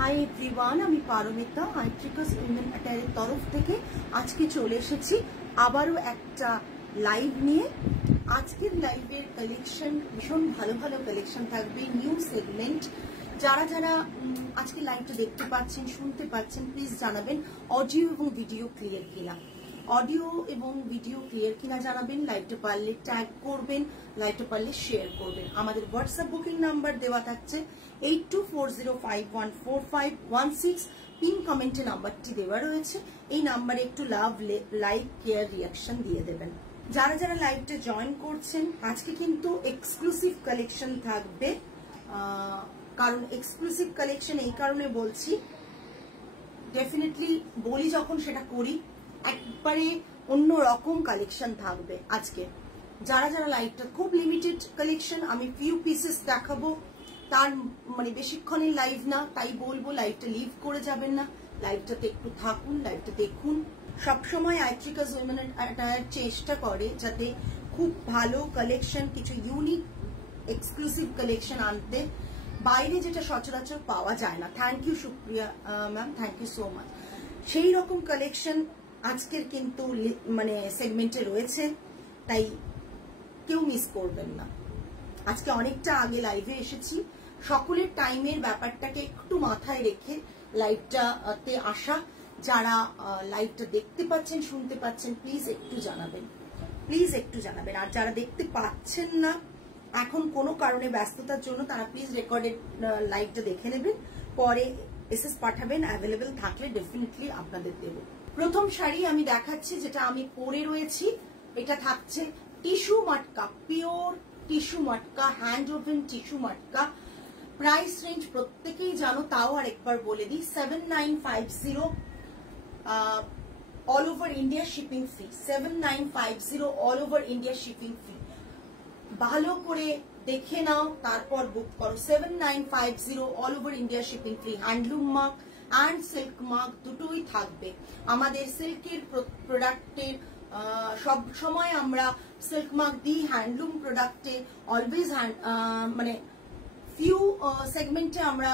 Hi everyone, আমি Paromita আইট্রিকাস women অ্যাটায়ারের তরফ থেকে আজকে চলে এসেছি আবারও একটা লাইভ নিয়ে। আজকের লাইভের কালেকশন ভীষণ ভালো ভালো কালেকশন থাকবে, নিউ সেগমেন্ট। যারা যারা আজকে লাইভটা দেখতে পাচ্ছেন, শুনতে পাচ্ছেন, প্লিজ জানাবেন অডিও এবং ভিডিও ক্লিয়ার কিনা। অডিও এবং ভিডিও ক্লিয়ার কিনা জানাবেন। লাইভটা পারলে ট্যাগ করবেন, লাইভটা পারলে শেয়ার করবেন। আমাদের হোয়াটসঅ্যাপ বুকিং নাম্বার দেওয়া থাকছে 8240514516। পিন কমেন্টে নাম্বারটি দেওয়া রয়েছে, এই নাম্বারে একটু লাভ, লাইক, কেয়ার, রিয়াকশন দিয়ে দেবেন। যারা যারা লাইভটা জয়েন করছেন, আজকে কিন্তু এক্সক্লুসিভ কালেকশন থাকবে। কারণ এক্সক্লুসিভ কালেকশন এই কারণে বলছি, ডেফিনেটলি বলি যখন সেটা করি, একবারে অন্য রকম কালেকশন থাকবে আজকে। যারা যারা লাইভটা, খুব লিমিটেড কালেকশন, আমি ফিউ পিসেস দেখাবো, তার মানে বেশিক্ষণের লাইভ না, তাই বলবো লাইভটা লিভ করে যাবেন না, লাইভটাতে একটু থাকুন, লাইভটা দেখুন। সবসময় আইট্রিকাস উইমেন অ্যাটায়ার চেষ্টা করে যাতে খুব ভালো কালেকশন, কিছু ইউনিক এক্সক্লুসিভ কালেকশন আনতে, বাইরে যেটা সচরাচর পাওয়া যায় না। Thank you Supriya ma'am, thank you so much. সেই রকম কালেকশন আজকের কিন্তু মানে সেগমেন্টে রয়েছে, তাই কেউ মিস করবেন না। আজকে অনেকটা আগে লাইভে এসেছি, সকলের টাইমের ব্যাপারটাকে একটু মাথায় রেখে লাইভটাতে আসা। যারা লাইভটা দেখতে পাচ্ছেন, শুনতে পাচ্ছেন, প্লিজ একটু জানাবেন, প্লিজ একটু জানাবেন। আর যারা দেখতে পাচ্ছেন না এখন কোনো কারণে, ব্যস্ততার জন্য, তারা প্লিজ রেকর্ডেড লাইভটা দেখে নেবেন, পরে এসএস পাঠাবেন। অ্যাভেলেবেল থাকলে ডেফিনেটলি আপনাদের দেব। প্রথম শাড়ি আমি দেখাচ্ছি, যেটা আমি পরে রয়েছি। এটা থাকছে tissue matka, pure tissue matka, hand woven tissue matka. Price range প্রত্যেকেই জানো, তাও আর একবার বলে দিই, 7950 all over India shipping free. 7950 all over India shipping free. ভালো করে দেখে নাও, তারপর বুক করো। 7950 all over India shipping free. Handloom mark and silk mark দুটোই থাকবে। আমাদের সিল্কের প্রোডাক্টের সব সময় আমরা সিল্ক মার্ক দিই, হ্যান্ডলুম প্রোডাক্টে অলওয়েজ মানে ফিউ সেগমেন্টে আমরা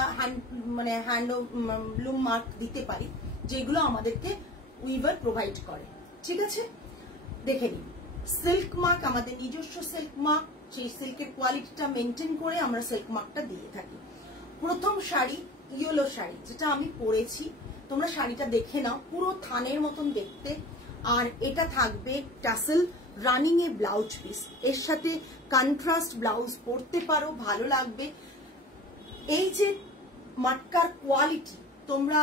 হ্যান্ডলুম মার্ক দিতে পারি, যেগুলো আমাদেরকে উইভার প্রোভাইড করে। ঠিক আছে, দেখে নিন। সিল্ক মার্ক আমাদের নিজস্ব সিল্ক মার্ক, সেই সিল্কের কোয়ালিটিটা মেনটেন করে আমরা সিল্ক মার্কটা দিয়ে থাকি। প্রথম শাড়ি ইয়েলো শাড়ি, যেটা আমি পরেছি, তোমরা শাড়িটা দেখে নাও, পুরো থানের মতন দেখতে। আর এটা থাকবে টাসেল রানিং এ ব্লাউজ পিস, এর সাথে কন্ট্রাস্ট ব্লাউজ পরতে পারো, ভালো লাগবে। এই যে মাটকার কোয়ালিটি তোমরা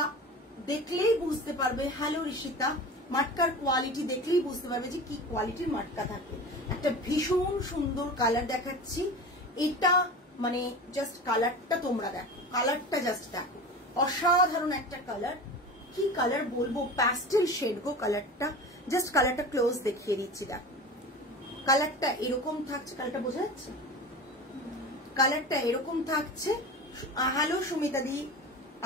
দেখলেই বুঝতে পারবে। হ্যালো ঋষিতা, মাটকার কোয়ালিটি দেখলেই বুঝতে পারবে যে কি কোয়ালিটির মাটকা থাকে। একটা ভীষণ সুন্দর কালার দেখাচ্ছি, এটা মানে জাস্ট কালারটা তোমরা দেখো, কালারটা জাস্ট দেখো, অসাধারণ একটা কালার। কি কালার বলবো, প্যাস্টেল শেড গো কালারটা। জাস্ট কালারটা ক্লোজ দেখিয়ে দিচ্ছি, দেখো কালারটা এরকম থাকছে। কালারটা বোঝা যাচ্ছে? কালারটা এরকম থাকছে। হ্যালো সুমিতা দি।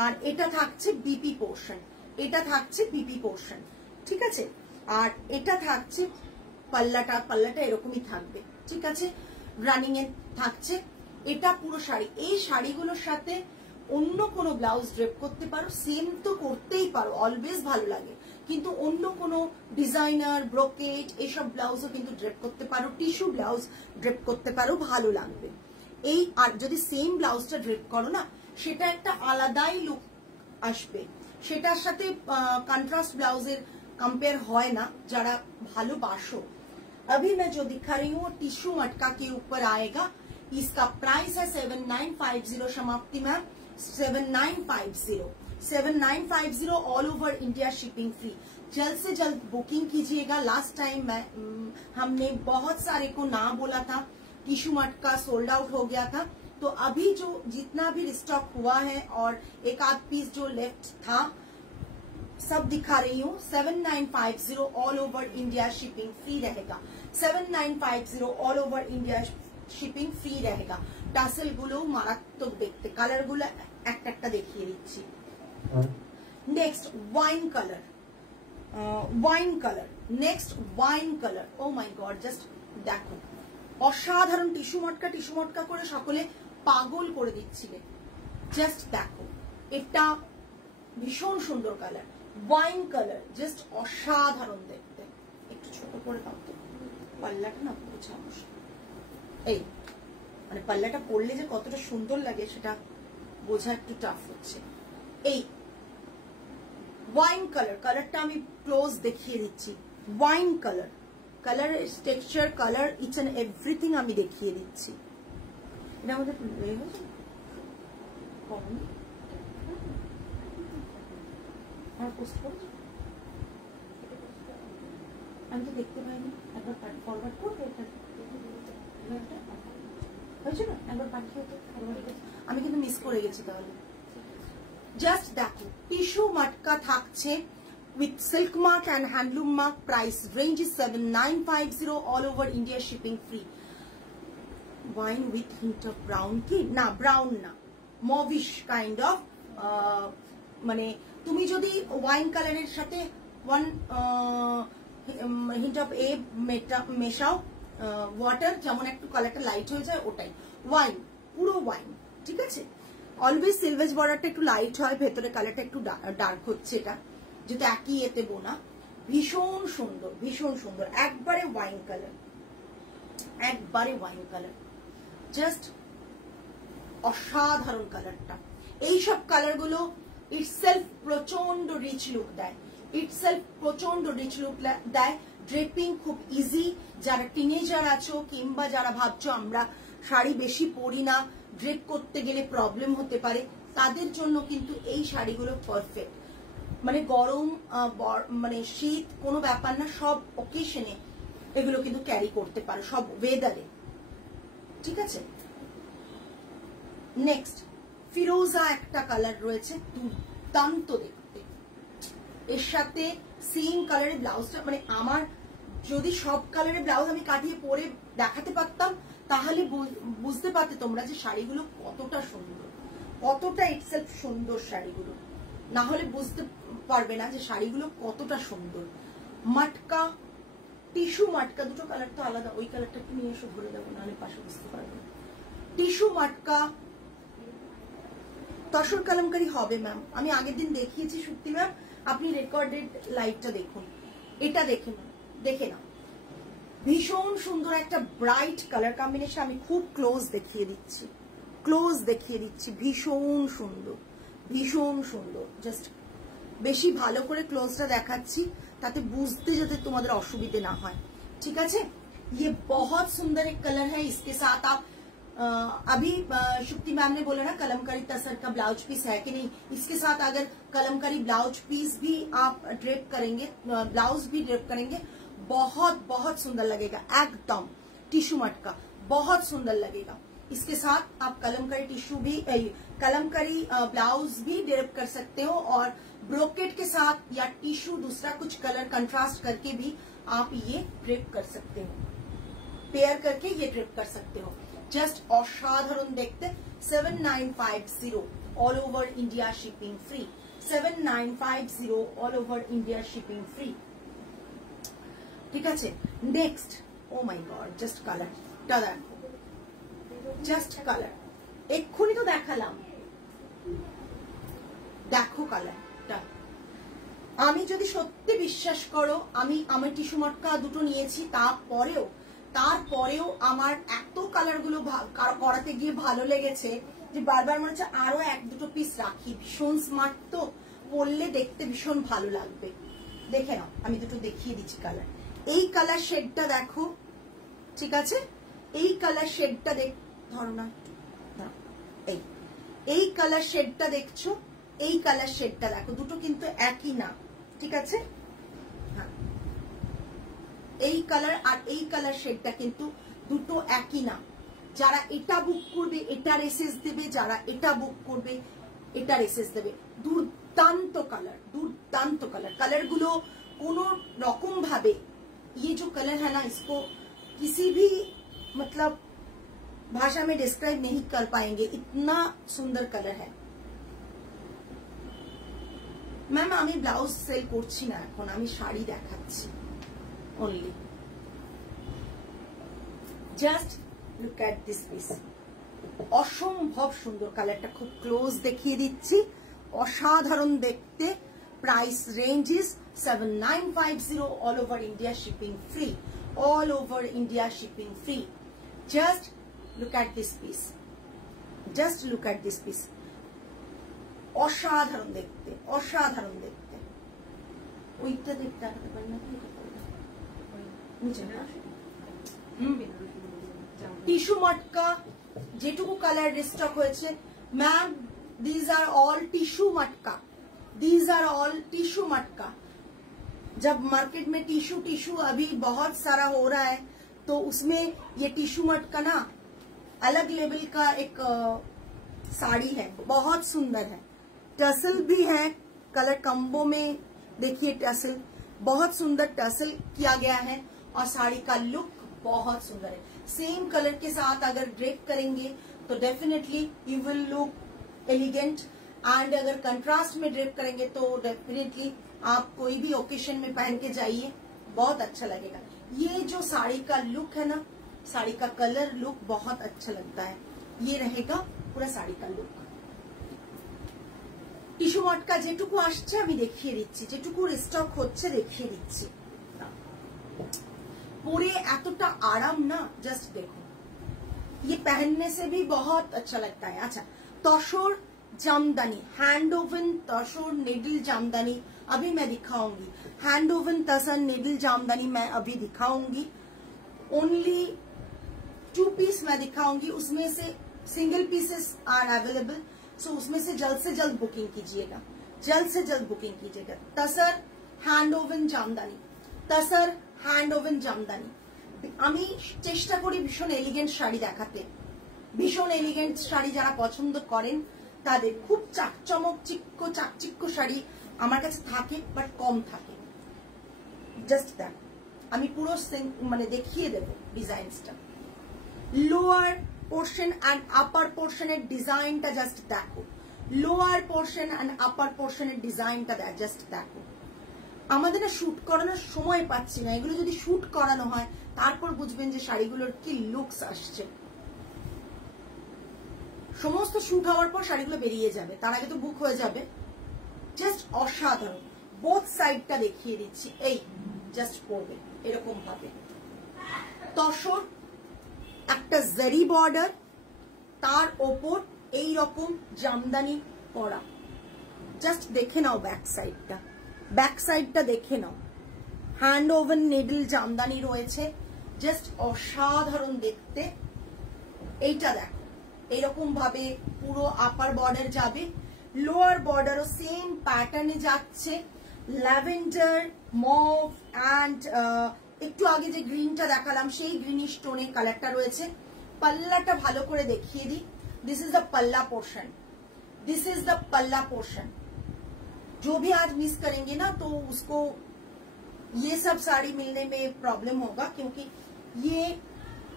আর এটা থাকছে বিপি পোর্শন, এটা থাকছে বিপি পোর্শন, ঠিক আছে। আর এটা থাকছে পাল্লাটা, পাল্লাটা এরকমই থাকবে, ঠিক আছে। রানিং এ থাকছে এটা পুরো শাড়ি। এই শাড়িগুলোর সাথে অন্য কোনো ব্লাউজ ড্রেপ করতে পারো, সেম তো করতেই পারো, অলওয়েজ ভালো লাগে, কিন্তু অন্য কোনো ডিজাইনার, ব্রোকেট এসব ব্লাউজও কিন্তু ড্রেপ করতে পারো, টিস্যু ব্লাউজ ড্রেপ করতে পারো, ভালো লাগবে। এই আর যদি সেম ব্লাউজটা ড্রেপ করো না, সেটা একটা আলাদাই লুক আসবে, সেটার সাথে কন্ট্রাস্ট ব্লাউজের कंपेयर হয় না। যারা ভালোবাসো, अभी मैं जो दिखा रही हूँ टिश्यू मटका के ऊपर आएगा। इसका प्राइस है 7950 समाप्ति ma'am, 7950 all over India shipping free. जल्द से जल्द बुकिंग कीजिएगा। लास्ट टाइम हमने बहुत सारे को ना बोला था, टिश्यू मटका सोल्ड आउट हो गया था, तो अभी जो जितना भी रिस्टॉक हुआ है और एक आध पीस जो लेफ्ट था सब दिखा रही हूँ। 7950 all over India shipping free रहेगा। 7950 all over India shipping free रहेगा। টাসেল গুলো মারাত্মক দেখতে, কালার গুলো একটা একটা দেখিয়ে দিচ্ছি। Next wine colour, wine colour, next wine colour. Oh my god, just দেখো, অসাধারণ। টিস্যু মটকা টিস্যু মটকা করে সকলে পাগল করে দিচ্ছিলে। জাস্ট দেখো, এটা ভীষণ সুন্দর কালার, ওয়াইন কালার, জাস্ট অসাধারণ দেখতে। একটু ছোট করে দাও তো, পাল্লাটা না পুরো সমস্যা। এই মানে পাল্লাটা পরলে যে কতটা সুন্দর লাগে সেটা বোঝা একটু টাফ হচ্ছে। এই ওয়াইন কালার, কালারটা আমি ক্লোজ দেখিয়ে দিচ্ছি। Wine colour, colour texture, colour each and everything আমি দেখিয়ে দিচ্ছি। এটা আমাদের আমি তো দেখতে পাইনি, একবার ফরওয়ার্ড করবে এটা হয়েছে না, একবার পাঠিয়ে তো আমি কিন্তু মিস করে গেছি। তাহলে জাস্ট দেখো, টিস্যু মাটকা থাকছে with silk mark and handloom mark. Price range is 7950, all over India, shipping free. Wine with hint of brown কি না, ব্রাউন না, মভিশ কাইন্ড অফ, মানে তুমি যদি ওয়াইন কালারের সাথে ওয়ান হিন্ট অফ এ মেশাও ওয়াটার, যেমন একটু কালারটা লাইট হয়ে যায়, ওটাই ওয়াইন, পুরো ওয়াইন। ঠিক আছে, অলওয়েজ সিলভেজ বর্ডারটা একটু লাইট হয়, ভেতরে কালারটা একটু ডার্ক হচ্ছে, এটা যেটা একই এতে বোনা। ভীষণ সুন্দর, ভীষণ সুন্দর, একবারে ওয়াইন কালার, একবারে ওয়াইন কালার, জাস্ট অসাধারণ কালারটা। এইসব কালারগুলো ইটসেলফ প্রচন্ড রিচ লুক দেয়, ইটসেলফ প্রচন্ড রিচ লুক দেয়। ড্রেপিং খুব ইজি, যারা টিনেজার আছো কিংবা যারা ভাবছো আমরা শাড়ি বেশি পরি না, ড্রেপ করতে গেলে প্রবলেম হতে পারে, তাদের জন্য কিন্তু এই শাড়িগুলো পারফেক্ট। মানে গরম মানে শীত কোনো ব্যাপার না, সব অকেশনে এগুলো কিন্তু ক্যারি করতে পারো, সব ওয়েদারে। ঠিক আছে, নেক্সট ফিরোজা একটা কালার রয়েছে, দুর্দান্ত দেখতে। এর সাথে সেম কালারের ব্লাউজটা, মানে আমার যদি সব কালারের ব্লাউজ আমি কাটিয়ে পরে দেখাতে পারতাম তাহলে বুঝতে পারতে তোমরা যে শাড়িগুলো কতটা সুন্দর, কতটা ইটসেলফ সুন্দর শাড়িগুলো, না হলে বুঝতে পারবে না যে শাড়িগুলো কতটা সুন্দর। মাটকা, টিস্যু মাটকা, দুটো কালার তো আলাদা, ওই কালারটা একটু নিয়ে এসে ধরে দেবো, নাহলে পাশে বুঝতে পারবে। টিস্যু মাটকা, তসর কালামকারী হবে ম্যাম, আমি আগের দিন দেখিয়েছি সত্যি ম্যাম, আপনি রেকর্ডেড লাইভটা দেখুন, এটা দেখে না। ভীষণ সুন্দর একটা ব্রাইট কালার কম্বিনেশন, আমি খুব ক্লোজ দেখিয়ে দিচ্ছি, ক্লোজ দেখিয়ে দিচ্ছি, ভীষণ সুন্দর, ভীষণ সুন্দর। জাস্ট বেশি ভালো করে ক্লোজটা দেখাচ্ছি তাতে বুঝতে যাতে তোমাদের অসুবিধে না হয়। ঠিক আছে, ये बहुत सुंदर एक कलर है, इसके साथ आप अभी शुक्ति मैम ने बोला ना कलमकारी तसर का ब्लाउज पीस है कि नहीं, इसके साथ अगर कलमकारी ब्लाउज पीस भी आप ड्रेप करेंगे, ब्लाउज भी ड्रेप करेंगे, बहुत बहुत सुंदर लगेगा, एकदम टिश्यू मटका बहुत सुंदर लगेगा। इसके साथ आप कलमकारी टिश्यू भी, कलमकारी ब्लाउज भी ड्रेप कर सकते हो, और ब्रोकेट के साथ या टिश्यू दूसरा कुछ कलर कंट्रास्ट करके भी आप ये ड्रेप कर सकते हो, पेयर करके ये ड्रेप कर सकते हो। जस्ट असाधारण देखते, 7950, all over India shipping free, 7950 all over India shipping free. ঠিক আছে, next, O my god, just কালারটা দেখো, জাস্ট কালার, এক্ষুনি তো দেখালাম, দেখো কালারটা। আমি যদি সত্যি বিশ্বাস করো, আমি টিস্যু মটকা দুটো নিয়েছি, তারপরেও আমার এত কালার গুলো করাতে গিয়ে ভালো লেগেছে যে বারবার মনে হচ্ছে আরো এক দুটো পিস রাখি। ভীষণ স্মার্ট, তো পরলে দেখতে ভীষণ ভালো লাগবে। দেখে নাও, আমি দুটো দেখিয়ে দিচ্ছি কালার। এই কালার শেডটা দেখো, ঠিক আছে, এই কালার শেডটা ধরো না, এই কালার শেডটা দেখছো, এই কালার শেডটা দেখো, দুটো কিন্তু একই না। ঠিক আছে, হ্যাঁ, এই কালার আর এই কালার শেডটা কিন্তু দুটো একই না। যারা এটা বুক করবে এটার এসএস দেবে, যারা এটা বুক করবে এটার এসএস দেবে। দুর্দান্ত কালার, দুর্দান্ত কালার, কালারগুলো কোনো রকম ভাবে, ये जो कलर है ना, इसको किसी भी मतलब भाषा में डिस्क्राइब नहीं कर पाएंगे, इतना सुंदर कलर है। मैम আমি ব্লাউজ সেল করছি না এখন, আমি শাড়ি দেখাচ্ছি only. Just look at this piece, অসম্ভব সুন্দর কালারটা, খুব ক্লোজ দেখিয়ে দিচ্ছি, অসাধারণ দেখতে। Price range is 7950, all over India shipping free, all over India shipping free. Just look at this piece, just look at this piece, অসাধারণ দেখতে, অসাধারণ দেখতে। ওইটা দেখতে আনতে পারি না, টিস্যু মটকা যেটুকু কালার রিস্টক হয়েছে ma'am, these are all tissue मटका, these are all टिश्यू मटका। जब मार्केट में टिश्यू टिश्यू अभी बहुत सारा हो रहा है तो उसमें ये टिश्यू मटका ना अलग लेवल का एक साड़ी है, बहुत सुंदर है। टसल भी है कलर कम्बो में, देखिए टसल, बहुत सुंदर टसल किया गया है और साड़ी का लुक बहुत सुंदर है। सेम कलर के साथ अगर ड्रेप करेंगे तो definitely you will look elegant, and अगर कंट्रास्ट में ड्रेप करेंगे तो डेफिनेटली आप कोई भी ओकेशन में पहन के जाइए, बहुत अच्छा लगेगा। ये जो साड़ी का लुक है ना, साड़ी का कलर लुक बहुत अच्छा लगता है। ये रहेगा पूरा साड़ी का लुक। টিস্যু মটকা যেটুকু আসছে আমি দেখিয়ে দিচ্ছি, যেটুকু স্টক হচ্ছে দেখিয়ে দিচ্ছি। पूरे एतटा आराम ना, जस्ट देखो, ये पहनने से भी बहुत अच्छा लगता है। अच्छा, तसर जामदानी, हैंड ओवन तसर निडल जामदानी अभी मैं दिखाऊंगी। हैंड ओवन तसर निडल जामदानी मैं अभी दिखाऊंगी। ओनली 2 पीस मैं दिखाऊंगी, उसमें से सिंगल पीसेस आर अवेलेबल, सो उसमें से जल्द बुकिंग कीजिएगा, जल्द से जल्द बुकिंग कीजिएगा। तसर हैंड ओवन जामदानी, तसर হ্যান্ড ওভেন জামদানি। আমি চেষ্টা করি ভীষণ এলিগেন্ট শাড়ি দেখাতে, ভীষণ এলিগেন্ট শাড়ি যারা পছন্দ করেন তাদের। খুব চাকচিক্য শাড়ি আমার কাছে থাকে, বাট কম থাকে। জাস্ট দ্যাট, আমি পুরো মানে দেখিয়ে দেব ডিজাইনসটা। লোয়ার পোর্শন অ্যান্ড আপার পোর্শনের ডিজাইনটা জাস্ট দেখো, লোয়ার পোর্শন অ্যান্ড আপার পোর্শনের ডিজাইনটা জাস্ট দেখো। আমাদের না শুট করানোর সময় পাচ্ছি না, এগুলো যদি শুট করানো হয় তারপর বুঝবেন যে শাড়িগুলোর কি লুকস আসছে। সমস্ত শুট হওয়ার পর শাড়িগুলো বেরিয়ে যাবে, তার আগে তো বুক হয়ে যাবে। জাস্ট অসাধারণ। বোথ সাইডটা দেখিয়ে দিচ্ছি, এই জাস্ট পড়বে এরকম ভাবে। তসর একটা জারি বর্ডার, তার ওপর এই রকম জামদানি করা। জাস্ট দেখে নাও ব্যাক সাইডটা, ব্যাক সাইডটা দেখে নাও। হ্যান্ড ওভেন নিডল জামদানি রয়েছে, জাস্ট অসাধারণ দেখতে। এইটা দেখো, এরকম ভাবে পুরো আপার বর্ডার যাবে, লোয়ার বর্ডারও সেম প্যাটার্নে যাচ্ছে। ল্যাভেন্ডার, মভ অ্যান্ড একটু আগে যে গ্রিনটা দেখালাম সেই গ্রিনিশ টোনে কালারটা রয়েছে। পাল্লাটা ভালো করে দেখিয়ে দিই। दिस इज द पल्ला पोर्शन, दिस इज द पल्ला पोर्शन। जो भी आज मिस करेंगे ना तो उसको ये सब साड़ी मिलने में प्रॉब्लम होगा, क्योंकि ये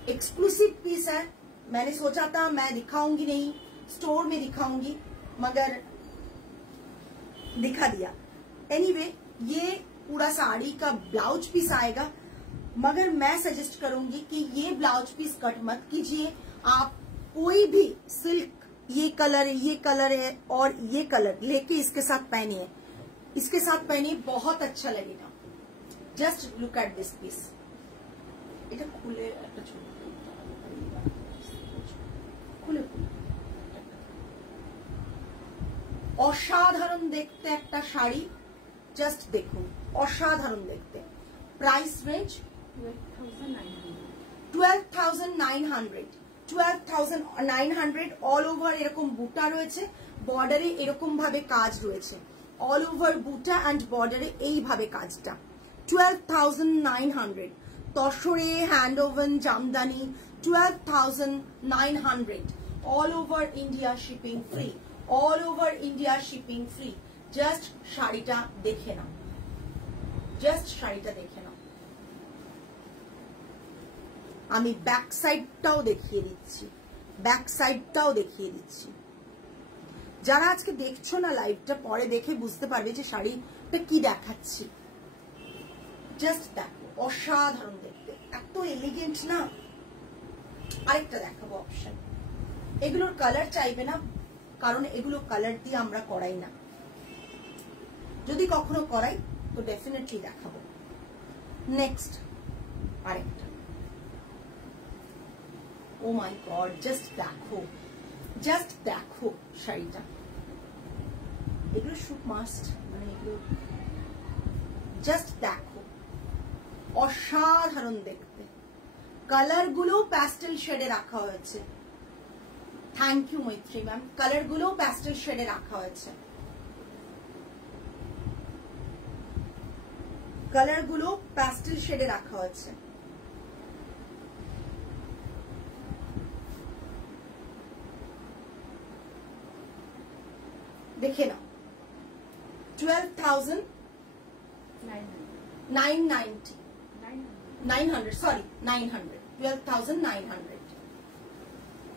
एक्सक्लूसिव पीस है। मैंने सोचा था मैं दिखाऊंगी नहीं, स्टोर में दिखाऊंगी, मगर दिखा दिया। एनीवे, ये पूरा साड़ी का ब्लाउज पीस आएगा, मगर मैं सजेस्ट करूंगी कि ये ब्लाउज पीस कट मत कीजिए। आप कोई भी सिल्क, ये कलर है और ये कलर लेके इसके साथ पहनिए, इसके साथ पहनिए, बहुत अच्छा लगेगा। Just look at this piece. এটা খুলে একটা ছবি খুলে অসাধারণ দেখতে একটা শাড়ি, জাস্ট দেখুন, অসাধারণ দেখতে। প্রাইস রেঞ্জ 12,900 অল ওভার এরকম বুটা রয়েছে, বর্ডারে এরকম ভাবে কাজ রয়েছে, অল ওভার বুটা অ্যান্ড বর্ডারে এইভাবে কাজটা। 12,900 তসরে hand woven Jamdani, 12,900 all over India shipping free, all over India shipping free. Just শাড়িটা দেখে নাও, জাস্ট শাড়িটা দেখে নাও। আমি ব্যাক সাইডটাও দেখিয়ে দিচ্ছি, ব্যাক সাইডটাও দেখিয়ে দিচ্ছি। যারা আজকে দেখছো না লাইভটা, পরে দেখে বুঝতে পারবে যে শাড়িটা কি দেখাচ্ছি। জাস্ট দেখো, অসাধারণ দেখতে, এত এলিগেন্ট না। আরেকটা দেখাবো অপশন। এগুলোর কালার চাইবে না, কারণ এগুলো কালার দিয়ে আমরা করাই না। যদি কখনো করাই তো ডেফিনেটলি দেখাবো। নেক্সট আরেকটা, ও মাই গড, জাস্ট দেখো শাড়িটা, এগুলো শুট মাস্ট, মানে এগুলো জাস্ট দেখো, অসাধারণ দেখতে। কালার গুলো প্যাস্টেল শেডে রাখা হয়েছে। থ্যাংক ইউ মৈত্রী ম্যাম। কালার গুলো প্যাস্টেল শেডে রাখা হয়েছে, কালার গুলো প্যাস্টেল শেডে রাখা হয়েছে। দেখে নাও, 12,990, সরি 900, 12,900।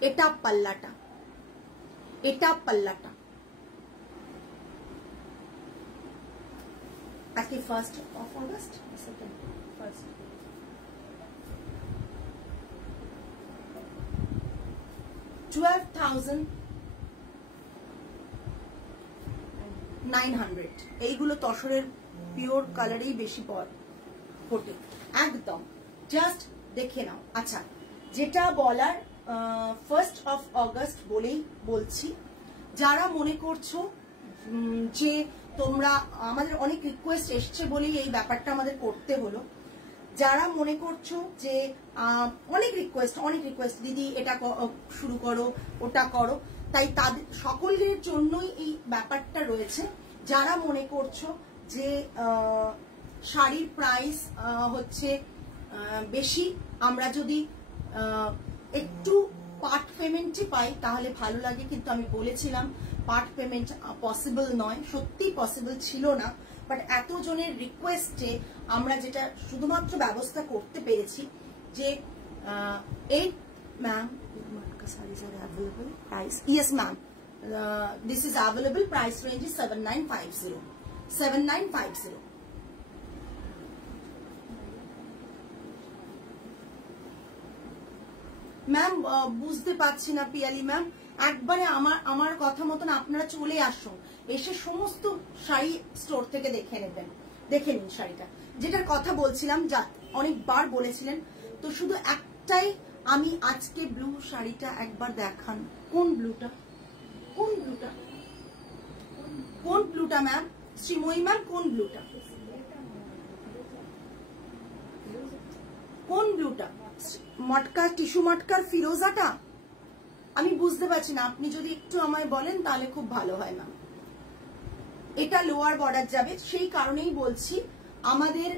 এটা পাল্লাটা, আজকে 1st of August, 1st, 12,900। এইগুলো তসরের পিওর কালারেই বেশি ফোটে একদম, জাস্ট দেখে নাও। আচ্ছা, যেটা বলার 1st of August বলেই বলছি, যারা মনে করছো যে তোমরা, আমাদের অনেক রিকোয়েস্ট এসছে বলেই এই ব্যাপারটা আমাদের করতে হলো, যারা মনে করছো যে অনেক রিকোয়েস্ট দিদি এটা শুরু করো, ওটা করো, তাই তাদের সকলের জন্যই এই ব্যাপারটা রয়েছে। যারা মনে করছো যে শাড়ির প্রাইস হচ্ছে বেশি, আমরা যদি একটু পার্ট পেমেন্টই পাই তাহলে ভালো লাগে, কিন্তু আমি বলেছিলাম পার্ট পেমেন্ট পসিবল নয়, সত্যি পসিবল ছিল না, বাট এতজনের রিকোয়েস্টে আমরা যেটা শুধুমাত্র ব্যবস্থা করতে পেরেছি যে 8 ma'am sarees are available, price, yes ma'am, this is available, price range is 7950, 7950। Ma'am বুঝতে পারছি না পিয়ালি ম্যাম, একবারে আমার কথা মতন আপনারা চলে আসুন, এসে সমস্ত শাড়ি স্টোর থেকে দেখে নিন শাড়িটা, যেটার কথা বলছিলাম, যা অনেকবার বলেছিলেন। তো শুধু একটাই, আমি আজকে ব্লু শাড়িটা একবার দেখান, কোন ব্লুটা ম্যাম, শ্রীময়ী ম্যাম, কোন ব্লুটা মটকা, টিস্যু মটকার ফিরোজাটা? আমি বুঝতে পারছি না, আপনি যদি একটু আমায় বলেন তাহলে খুব ভালো হয় ম্যাম। এটা লোয়ার বর্ডার যাবে, সেই কারণেই বলছি আমাদের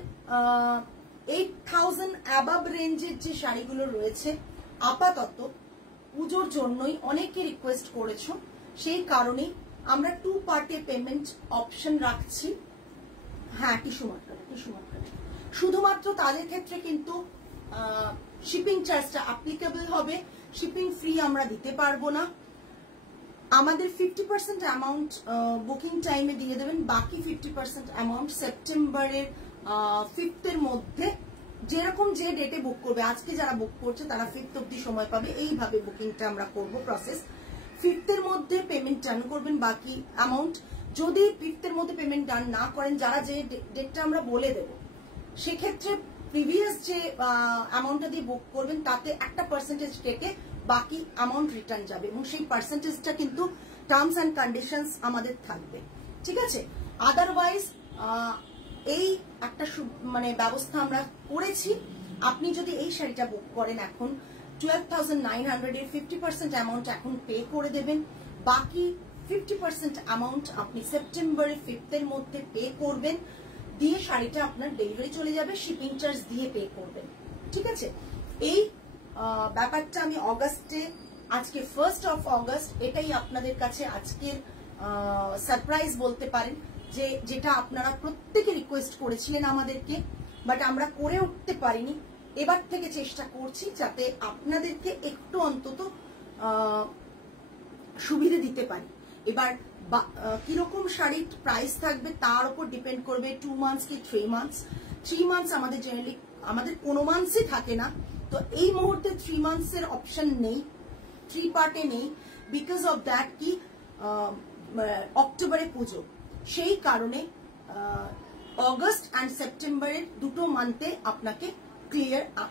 8,000 অ্যাবাভ রেঞ্জের যে শাড়িগুলো রয়েছে আপাতত পুজোর জন্যই অনেকে রিকোয়েস্ট করেছো, সেই কারণেই আমরা 2 পার্টে পেমেন্ট অপশন রাখছি। হ্যাঁ, টিস্যু মটকা শুধুমাত্র তাদের ক্ষেত্রে কিন্তু শিপিং চার্জটা অ্যাপ্লিকেবল হবে, শিপিং ফ্রি আমরা দিতে পারবো না। আমাদের 50% অ্যামাউন্ট বুকিং টাইমে দিয়ে দেবেন, বাকি 50% অ্যামাউন্ট সেপ্টেম্বরের 5th এর মধ্যে, যেরকম যে ডেটে বুক করবে, আজকে যারা বুক করছে তারা 5th অব্দি সময় পাবে, এইভাবে বুকিংটা আমরা করব প্রসেস। 5th এর মধ্যে পেমেন্ট ডান করবেন, বাকি অ্যামাউন্ট যদি 5th এর মধ্যে পেমেন্ট ডান না করেন, যারা যে ডেটটা আমরা বলে দেব, সেক্ষেত্রে প্রিভিয়াস যে অ্যামাউন্টটা দিয়ে বুক করবেন তাতে একটা পার্সেন্টেজ কেটে বাকি অ্যামাউন্ট রিটার্ন যাবে, এবং সেই পার্সেন্টেজটা কিন্তু টার্মস অ্যান্ড কন্ডিশনস আমাদের থাকবে, ঠিক আছে? আদারওয়াইজ এই একটা মানে ব্যবস্থা আমরা করেছি। আপনি যদি এই শাড়িটা বুক করেন এখন 12,900 এর 50% অ্যামাউন্ট এখন পে করে দেবেন, বাকি 50% অ্যামাউন্ট আপনি সেপ্টেম্বরের 5th এর মধ্যে পে করবেন, দিয়ে শাড়িটা আপনার ডেলিভারি চলে যাবে, শিপিং চার্জ দিয়ে পে করবেন, ঠিক আছে? এই ব্যাপারটা আমি অগাস্টে, আজকে 1st of August, এটাই আপনাদের কাছে আজকের সারপ্রাইজ বলতে পারেন, যে যেটা আপনারা প্রত্যেকে রিকোয়েস্ট করেছিলেন আমাদেরকে, বাট আমরা করে উঠতে পারিনি। এবার থেকে চেষ্টা করছি যাতে আপনাদেরকে একটু অন্তত সুবিধা দিতে পারি। এবার কিরকম শাড়ির প্রাইস থাকবে তার উপর ডিপেন্ড করবে, 2 মান্থস কি 3 মান্থস। 3 মান্থস আমাদের জেনারেলি, আমাদের কোনো মান্থসই থাকে না, তো এই মুহূর্তে 3 মান্থস এর অপশন নেই, 3 পার্টে নেই, বিকজ অফ দ্যাট কি অক্টোবরে পুজো, সেই কারণে অগস্ট অ্যান্ড সেপ্টেম্বরের দুটো মান্থে আপনাকে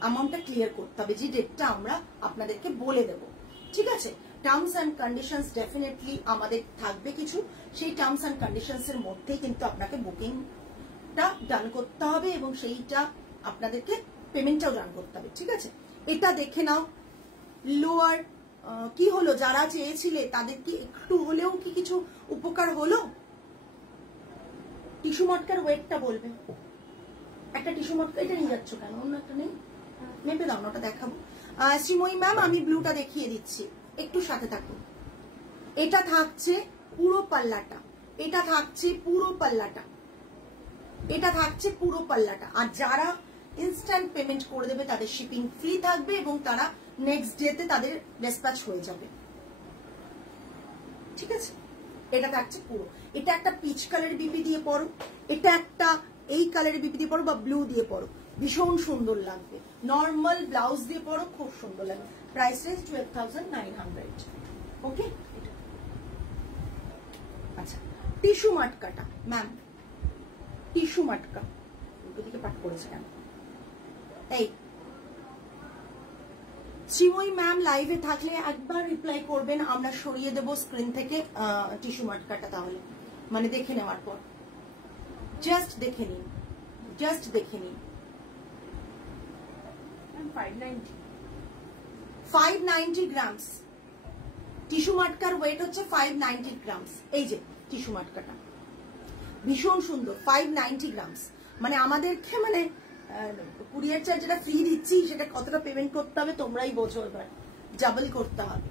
অ্যামাউন্টটা ক্লিয়ার করতে হবে, যে ডেটটা আমরা আপনাদেরকে বলে দেব। ঠিক আছে, টার্মস অ্যান্ড কন্ডিশনস ডেফিনেটলি আমাদের থাকবে কিছু, সেই টার্মস অ্যান্ড কন্ডিশনস এর মধ্যেই কিন্তু আপনাকে বুকিংটা ডান করতে হবে এবং সেইটা আপনাদেরকে পেমেন্টটাও ডান করতে হবে। ঠিক আছে, এটা দেখে নাও। লোয়ার কি হলো, যারা চেয়েছিলে তাদের কি একটু হলেও কি কিছু উপকার হলো? টিস্যু মটকার ওয়েটটা বলবে, একটা টিস্যু মটকা, এটা নিয়ে যাচ্ছ কেন, অন্য একটা নেই, মেপে দাও না, ওটা দেখাবো। শ্রীময়ী ম্যাম আমি ব্লুটা দেখিয়ে দিচ্ছি, একটু সাথে থাকুন। এটা থাকছে পুরো পাল্লাটা, এটা থাকছে পুরো পাল্লাটা, এটা থাকছে পুরো পাল্লাটা। আর যারা ইনস্ট্যান্ট পেমেন্ট করে দেবে তাদের শিপিং ফ্রি থাকবে এবং তারা নেক্সট ডেতে তাদের ডিসপ্যাচ হয়ে যাবে। ঠিক আছে, এটা থাকছে পুরো। এটা একটা পিচ কালারের বিপি দিয়ে পরো, এটা একটা এই কালারের বিপি দিয়ে পরো বা ব্লু দিয়ে পরো, ভীষণ সুন্দর লাগবে। নর্মাল ব্লাউজ দিয়ে পরো, খুব সুন্দর লাগবে। Price range 12,900। ওকে, আচ্ছা টিস্যু মাটকাটা ম্যাম, টিস্যু মাটকা ওদিকে পাঠ করেছে কেন? এই শ্রীময়ী ম্যাম লাইভে থাকলে একবার রিপ্লাই করবেন, আমরা সরিয়ে দেব স্ক্রিন থেকে টিস্যু মাটকাটা, তাহলে মানে দেখে নেওয়ার পর জাস্ট দেখে নিন, জাস্ট দেখে নিন। 590 গ্রামস টিস্যু মাটকার ওয়েট হচ্ছে 590 গ্রামস। এই যে টিস্যু মাটকাটা ভীষণ সুন্দর, 590 গ্রামস। মানে আমাদেরকে মানে কুরিয়ার চার্জ যেটা ফ্রি দিচ্ছি সেটা কতটা পেমেন্ট করতে হবে তোমরাই বোঝো, এবার ডাবল করতে হবে।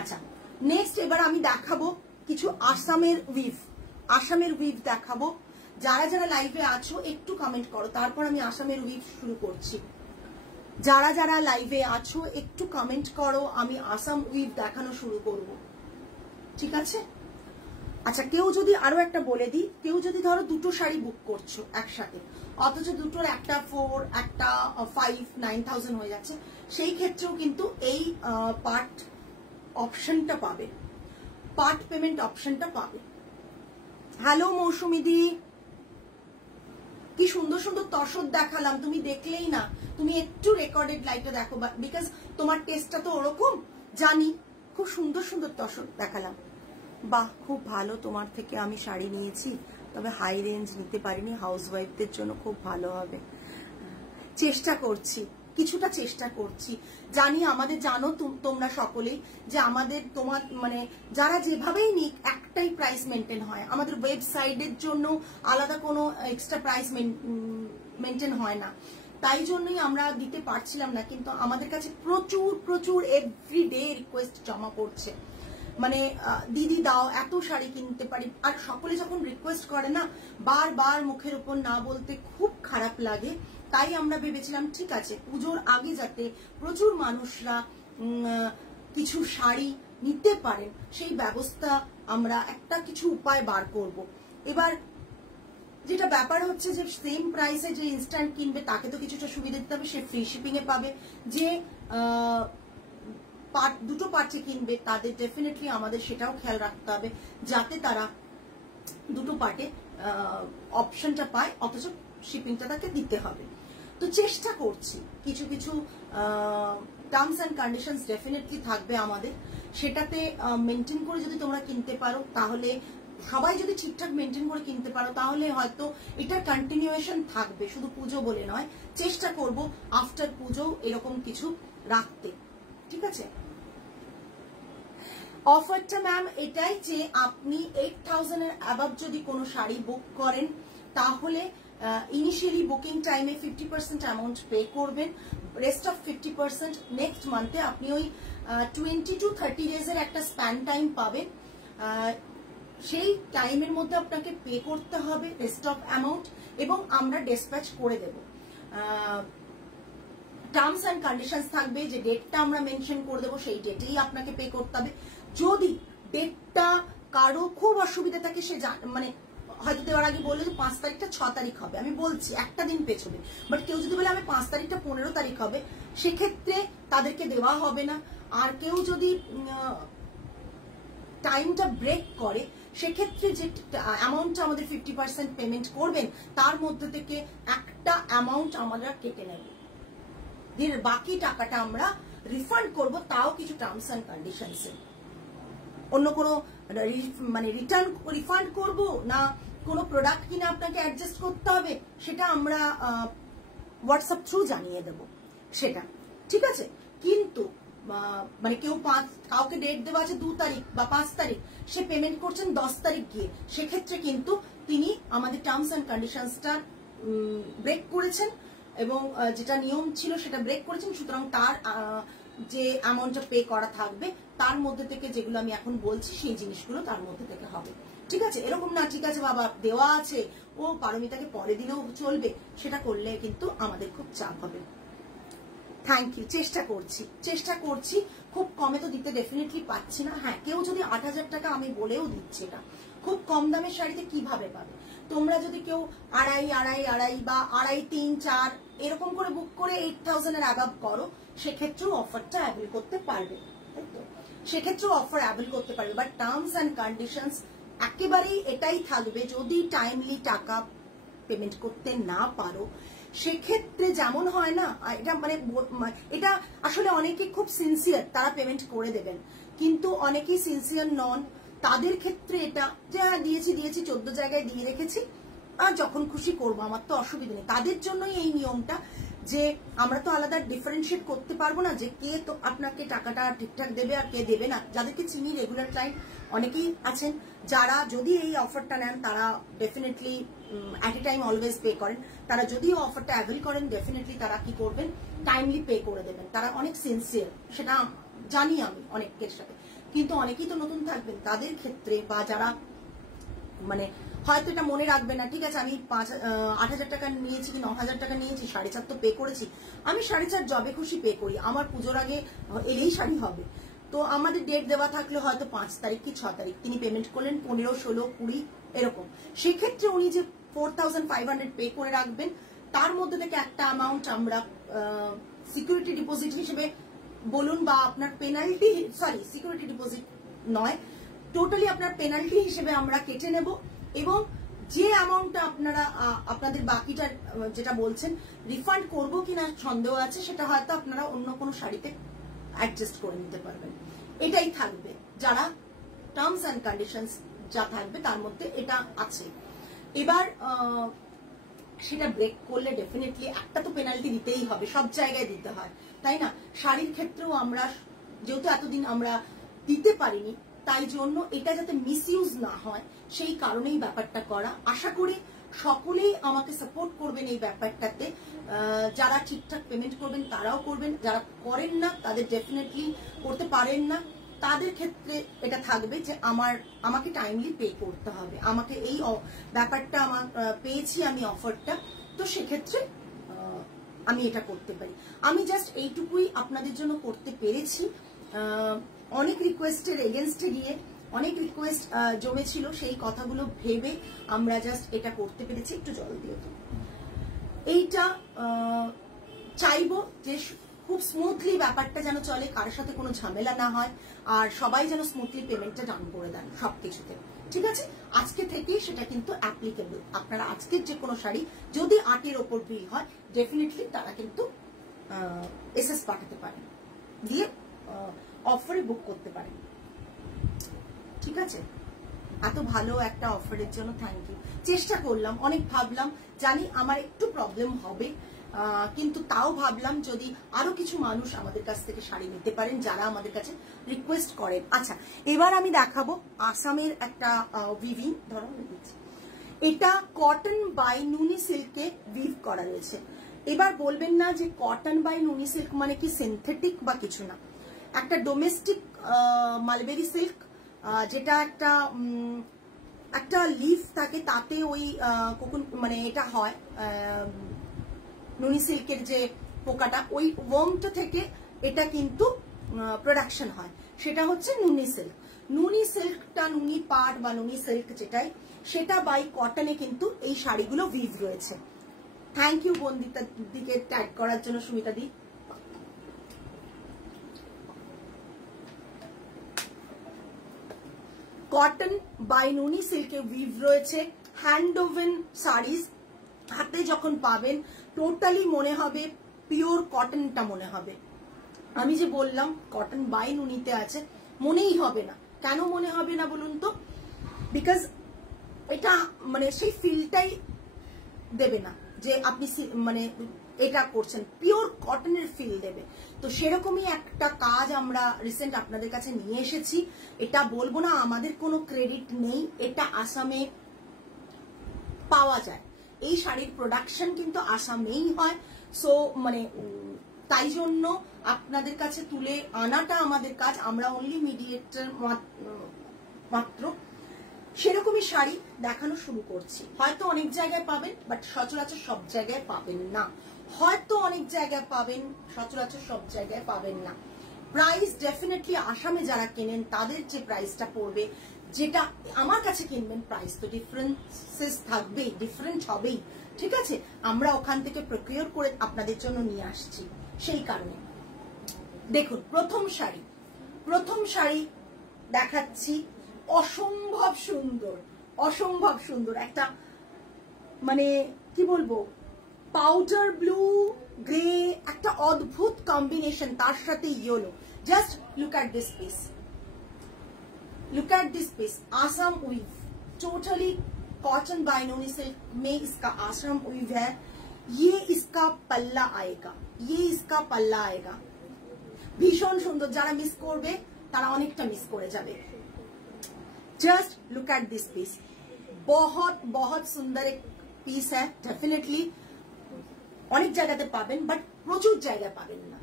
আচ্ছা নেক্সট এবার আমি দেখাবো কিছু আসামের উইভ, আসামের উইভ দেখাবো। যারা যারা লাইভে আছো একটু কমেন্ট করো, তারপর আমি আসামের উইভ শুরু করছি। যারা যারা লাইভে আছো একটু কমেন্ট করো, আমি আসাম উইভ দেখানো শুরু করব। ঠিক আছে, আচ্ছা কেউ যদি আরো একটা বলে দিই, কেউ যদি ধরো দুটো শাড়ি বুক করছো একসাথে, অথচ দুটোর একটা 4 একটা 5 9,000 হয়ে যাচ্ছে, সেই ক্ষেত্রেও কিন্তু এই পার্ট অপশনটা পাবে, পার্ট পেমেন্ট অপশনটা পাবে। হ্যালো মৌসুমিদি, কি সুন্দর সুন্দর তসর দেখালাম, তুমি দেখলেই না, তুমি একটু রেকর্ডেড লাইভটা দেখো, বিকজ তোমার টেস্টটা তো ওরকম জানি। খুব সুন্দর সুন্দর তসর দেখালাম। বাহ, খুব ভালো, তোমার থেকে আমি শাড়ি নিয়েছি, তবে হাই রেঞ্জ নিতে পারিনি, হাউস ওয়াইফদের জন্য খুব ভালো হবে। চেষ্টা করছি, কিছুটা চেষ্টা করছি, জানি আমাদের, জানো তোমরা সকলেই যে আমাদের তোমার মানে যারা যেভাবেই নিক একটাই প্রাইস মেনটেন হয়, আমাদের ওয়েবসাইটের জন্য আলাদা কোনো এক্সট্রা প্রাইস মেনটেন হয় না, তাই জন্যই আমরা দিতে পারছিলাম না। কিন্তু আমাদের কাছে প্রচুর প্রচুর এভরিডে রিকোয়েস্ট জমা পড়ছে, মানে দিদি দাও, এত শাড়ি কিনতে পারি। আর সকলে যখন রিকোয়েস্ট করে না, বারবার মুখের উপর না বলতে খুব খারাপ লাগে। তাই আমরা ভেবেছিলাম ঠিক আছে পুজোর আগে যাতে প্রচুর মানুষরা কিছু শাড়ি নিতে পারেন সেই ব্যবস্থা আমরা একটা কিছু উপায় বার করব। এবার যেটা ব্যাপার হচ্ছে যে সেম প্রাইসে যে ইনস্ট্যান্ট কিনবে তাকে তো কিছুটা সুবিধা দিতে হবে, সে ফ্রি শিপিং এ পাবে। যে দুটো পার্টে কিনবে তাদের ডেফিনেটলি আমাদের সেটাও খেয়াল রাখতে হবে যাতে তারা দুটো পার্টে অপশনটা পায়, অথচ শিপিংটা তাকে দিতে হবে। তো চেষ্টা করছি, কিছু কিছু টার্মস অ্যান্ড কন্ডিশনস ডেফিনেটলি থাকবে আমাদের, সেটাতে মেনটেন করে যদি তোমরা কিনতে পারো, তাহলে সবাই যদি ঠিকঠাক মেনটেন করে কিনতে পারো, তাহলে হয়তো এটার কন্টিনিউয়েশন থাকবে, শুধু পুজো বলে নয়। চেষ্টা করব আফটার পুজো এরকম কিছু রাখতে। ঠিক আছে, অফারটা ম্যাম এটাই যে আপনি 8,000 এর অ্যাবাভ যদি কোনো শাড়ি বুক করেন, তাহলে ইনিশিয়ালি বুকিং টাইমে 50% অ্যামাউন্ট পে করবেন, রেস্ট অফ 50% নেক্সট মান্থে আপনি ওই 20 to 30 ডেজের একটা স্প্যান টাইম পাবেন। সেই টাইমের মধ্যে আপনাকে পে করতে হবে রেস্ট অফ অ্যামাউন্ট, এবং আমরা ডিসপ্যাচ করে দেব। টার্মস অ্যান্ড কন্ডিশনস থাকবে, যে ডেটটা আমরা মেনশন করে দেবো সেই ডেটেই আপনাকে পে করতে হবে। যদি ডেটটা কারো খুব অসুবিধা থাকে, সে মানে হয়তো দেওয়ার আগে বললে যে 5 তারিখটা 6 তারিখ হবে, আমি বলছি একটা দিন পেছনে, বাট কেউ যদি বলে আমি 5 তারিখটা 15 তারিখ হবে, সেক্ষেত্রে তাদেরকে দেওয়া হবে না। আর কেউ যদি টাইমটা ব্রেক করে, সেক্ষেত্রে যে অ্যামাউন্টটা আমাদের 50% পেমেন্ট করবেন তার মধ্যে থেকে একটা অ্যামাউন্ট আমরা কেটে নেব, দিয়ে বাকি টাকাটা আমরা রিফান্ড করব, তাও কিছু টার্মস অ্যান্ড কন্ডিশনসে। অন্য কোনো মানে রিফান্ড করব না কোনো প্রোডাক্ট কিনে আপনাকে অ্যাডজাস্ট করতে হবে, সেটা আমরা হোয়াটসঅ্যাপ থ্রু জানিয়ে দেব সেটা, ঠিক আছে। কিন্তু মানে কাউকে ডেট দেওয়া আছে 2 তারিখ বা 5 তারিখ, সে পেমেন্ট করছেন 10 তারিখ গিয়ে, সেক্ষেত্রে কিন্তু তিনি আমাদের টার্মস অ্যান্ড কন্ডিশনসটা ব্রেক করেছেন এবং যেটা নিয়ম ছিল সেটা ব্রেক করেছেন। সুতরাং তার যে অ্যামাউন্টটা পে করা থাকবে তার মধ্যে থেকে যেগুলো আমি এখন বলছি সেই জিনিসগুলো তার মধ্যে থেকে হবে, ঠিক আছে। এরকম না ঠিক আছে বাবা দেওয়া আছে ও পারমিতাকে পরে দিলেও চলবে, সেটা করলে কিন্তু আমাদের খুব চাপ হবে। থ্যাংক ইউ, চেষ্টা করছি, খুব কমে তো দিতে ডেফিনেটলি পাচ্ছি না। হ্যাঁ, কেউ যদি 8,000 টাকা, আমি বলেও দিচ্ছি এটা খুব কম দামের শাড়িতে কিভাবে পাবে। তোমরা যদি কেউ আড়াই বা 2.5, 3, 4 এরকম করে বুক করে 8,000 এর অ্যাবাভ করো, সেক্ষেত্রেও অফারটা অ্যাভেল করতে পারবে, সেক্ষেত্রেও অফার অ্যাভেল করতে পারবে। বাট টার্মস অ্যান্ড কন্ডিশনস একেবারেই এটাই থাকবে, যদি টাইমলি টাকা পেমেন্ট করতে না পারো, সেক্ষেত্রে যেমন হয় না, এটা মানে এটা আসলে অনেকে খুব সিনসিয়ার, তারা পেমেন্ট করে দেবেন, কিন্তু অনেকেই সিনসিয়ার নন, তাদের ক্ষেত্রে এটা যে হ্যাঁ দিয়েছি 14 জায়গায় দিয়ে রেখেছি, আর যখন খুশি করবো, আমার তো অসুবিধা নেই। তাদের জন্যই এই নিয়মটা, যে আমরা তো আলাদা ডিফারেন্সিয়েট করতে পারবো না যে কে তো আপনাকে টাকাটা ঠিকঠাক দেবে আর কে দেবে না। যাদেরকে চিনি রেগুলার ক্লায়েন্ট অনেকেই আছেন, যারা যদি এই অফারটা নেন তারা definitely at a time always pay করেন। তারা যদিও অফারটা অ্যাভেল করেন, ডেফিনেটলি তারা কি করবেন, টাইমলি পে করে দেবেন। তারা অনেক সিনসিয়ার, সেটা জানি আমি অনেকের সাথে। কিন্তু অনেকেই তো নতুন থাকবেন, তাদের ক্ষেত্রে বা যারা মানে হয়তো এটা মনে রাখবে না, ঠিক আছে আমি 8,000 টাকা নিয়েছি কি 9,000 টাকা নিয়েছি, 4.5 তো পে করেছি, আমি 4.5 জবে খুশি পে করি, আমার পুজোর আগে এলেই শাড়ি হবে। তো আমাদের ডেট দেওয়া থাকলে হয়তো 5 তারিখ কি 6 তারিখ, তিনি পেমেন্ট করলেন 15, 16, 20 এরকম, সেক্ষেত্রে উনি যে 4,500 পে করে রাখবেন, তার মধ্যে থেকে একটা অ্যামাউন্ট আমরা সিকিউরিটি ডিপোজিট হিসেবে বলুন বা আপনার পেনাল্টি, সিকিউরিটি ডিপোজিট নয়, টোটালি আপনার পেনাল্টি হিসেবে আমরা কেটে নেব। এবং যে অ্যামাউন্টটা আপনাদের বাকিটা যেটা বলছেন রিফান্ড করবো কিনা সন্দেহ আছে, সেটা হয়তো আপনারা অন্য কোনো শাড়িতে অ্যাডজাস্ট করে নিতে পারবেন। এটাই থাকবে, যারা টার্মস অ্যান্ড কন্ডিশনস যা থাকবে তার মধ্যে এটা আছে। এবার সেটা ব্রেক করলে ডেফিনেটলি একটা তো পেনাল্টি দিতেই হবে, সব জায়গায় দিতে হয়, তাই না। শাড়ির ক্ষেত্রেও আমরা যেহেতু এতদিন আমরা দিতে পারিনি, তাই জন্য এটা যাতে মিসইউজ না হয় সেই কারণেই ব্যাপারটা করা। আশা করি সকলেই আমাকে সাপোর্ট করবেন এই ব্যাপারটাতে, যারা ঠিকঠাক পেমেন্ট করবেন তারাও করবেন, যারা করেন না তাদের ডেফিনেটলি করতে পারেন না, তাদের ক্ষেত্রে এটা থাকবে যে আমাকে টাইমলি পে করতে হবে, আমাকে এই ব্যাপারটা আমার পেয়েছি আমি অফারটা, তো সেক্ষেত্রে আমি এটা করতে পারি। আমি জাস্ট এইটুকুই আপনাদের জন্য করতে পেরেছি। অনেক রিকোয়েস্টের এগেনস্টে গিয়ে অনেক রিকোয়েস্ট জমেছিল, সেই কথাগুলো ভেবে আমরা জাস্ট এটা করতে পেরেছি। একটু জল দিও তো। এইটা চাইবো যে খুব স্মুথলি ব্যাপারটা যেন চলে, কারোর সাথে কোনো ঝামেলা না হয়, আর সবাই যেন স্মুথলি পেমেন্টটা ডান করে দেন সবকিছুতে, ঠিক আছে। আজকে থেকেই সেটা কিন্তু অ্যাপ্লিকেবল। আপনারা আজকের যে কোনো শাড়ি যদি 8-এর ওপর বিল হয়, ডেফিনেটলি তারা কিন্তু এসএস পাঠাতে পারেন, দিয়ে অফারে বুক করতে পারেন, ঠিক আছে। এত ভালো একটা অফারের জন্য থ্যাংক ইউ। চেষ্টা করলাম, অনেক ভাবলাম, জানি আমার একটু প্রবলেম হবে, কিন্তু তাও ভাবলাম যদি আরো কিছু মানুষ আমাদের কাছ থেকে শাড়ি নিতে পারেন যারা আমাদের কাছে রিকোয়েস্ট করেন। আচ্ছা, এবার আমি দেখাবো আসামের একটা উইভিং, ধরো এটা কটন বাই নুনি সিল্কে উইভ করা রয়েছে। এবার বলবেন না যে কটন বাই নুনি সিল্ক মানে কি সিনথেটিক বা কিছু না, একটা ডোমেস্টিক মালবেরি সিল্ক, যেটা একটা লিফ থাকে, তাতে ওই কোকুন মানে এটা হয় নুনি সিল্কের যে পোকাটা, ওই ওয়ার্মটা থেকে এটা কিন্তু প্রোডাকশন হয়, সেটা হচ্ছে নুনি সিল্ক। নুনি সিল্কটা, নুনি পাট বা নুনি সিল্ক যেটাই, সেটা বাই কটনে কিন্তু এই শাড়িগুলো উইভ রয়েছে। থ্যাংক ইউ বন্দিতার দিকে ট্যাগ করার জন্য সুমিতা দি। কটন বাই নুনি সিল্কে উইভ রয়েছে, হ্যান্ড ওভেন শাড়িজ, হাতে যখন পাবেন টোটালি মনে হবে পিওর কটনটা মনে হবে। আমি যে বললাম কটন বাই নুনিতে আছে, মনেই হবে না। কেন মনে হবে না বলুন তো? বিকজ এটা মানে সেই ফিলটাই দেবে না যে আপনি মানে এটা করছেন, পিওর কটনের ফিল দেবে। তো সেরকমই একটা কাজ আমরা রিসেন্ট আপনাদের কাছে নিয়ে এসেছি। এটা বলবো না আমাদের কোনো ক্রেডিট নেই, এটা আসামে পাওয়া যায়। এই শাড়ির প্রোডাকশন কিন্তু আসামেই হয়। সো মানে তাই জন্য আপনাদের কাছে তুলে আনাটা আমাদের কাজ, আমরা অনলি মিডিয়েটর মাত্র। সেরকমই শাড়ি দেখানো শুরু করছি। হয়তো অনেক জায়গায় পাবেন, বাট সচরাচর সব জায়গায় পাবেন না। হয়তো অনেক জায়গায় পাবেন, সচরাচর সব জায়গায় পাবেন না। প্রাইস ডেফিনেটলি আসামে যারা কেনেন তাদের যে প্রাইসটা পড়বে, যেটা আমার কাছে কিনবেন, প্রাইস তো ডিফারেন্সেস থাকবেই, ডিফারেন্ট হবেই। ঠিক আছে, আমরা ওখান থেকে প্রকিউর করে আপনাদের জন্য নিয়ে আসছি। সেই কারণে দেখুন প্রথম শাড়ি দেখাচ্ছি। অসম্ভব সুন্দর, অসম্ভব সুন্দর একটা মানে কি বলবো, পাউডার ব্লু গ্রে, একটা অদ্ভুত কম্বিনেশন, তার সাথে yellow. Just look at this piece, look at this piece. Assam weave, totally cotton by नूनी सिल्क में इसका आसाम वीव है। ये इसका पल्ला आएगा, ये इसका पल्ला आएगा। भीषण सुंदर, যারা মিস করবে তারা অনেকটা মিস করে যাবে। Just look at this piece, बहुत बहुत सुंदर एक पीस है। डेफिनेटली অনেক জায়গাতে পাবেন, বাট প্রচুর জায়গায় পাবেন না।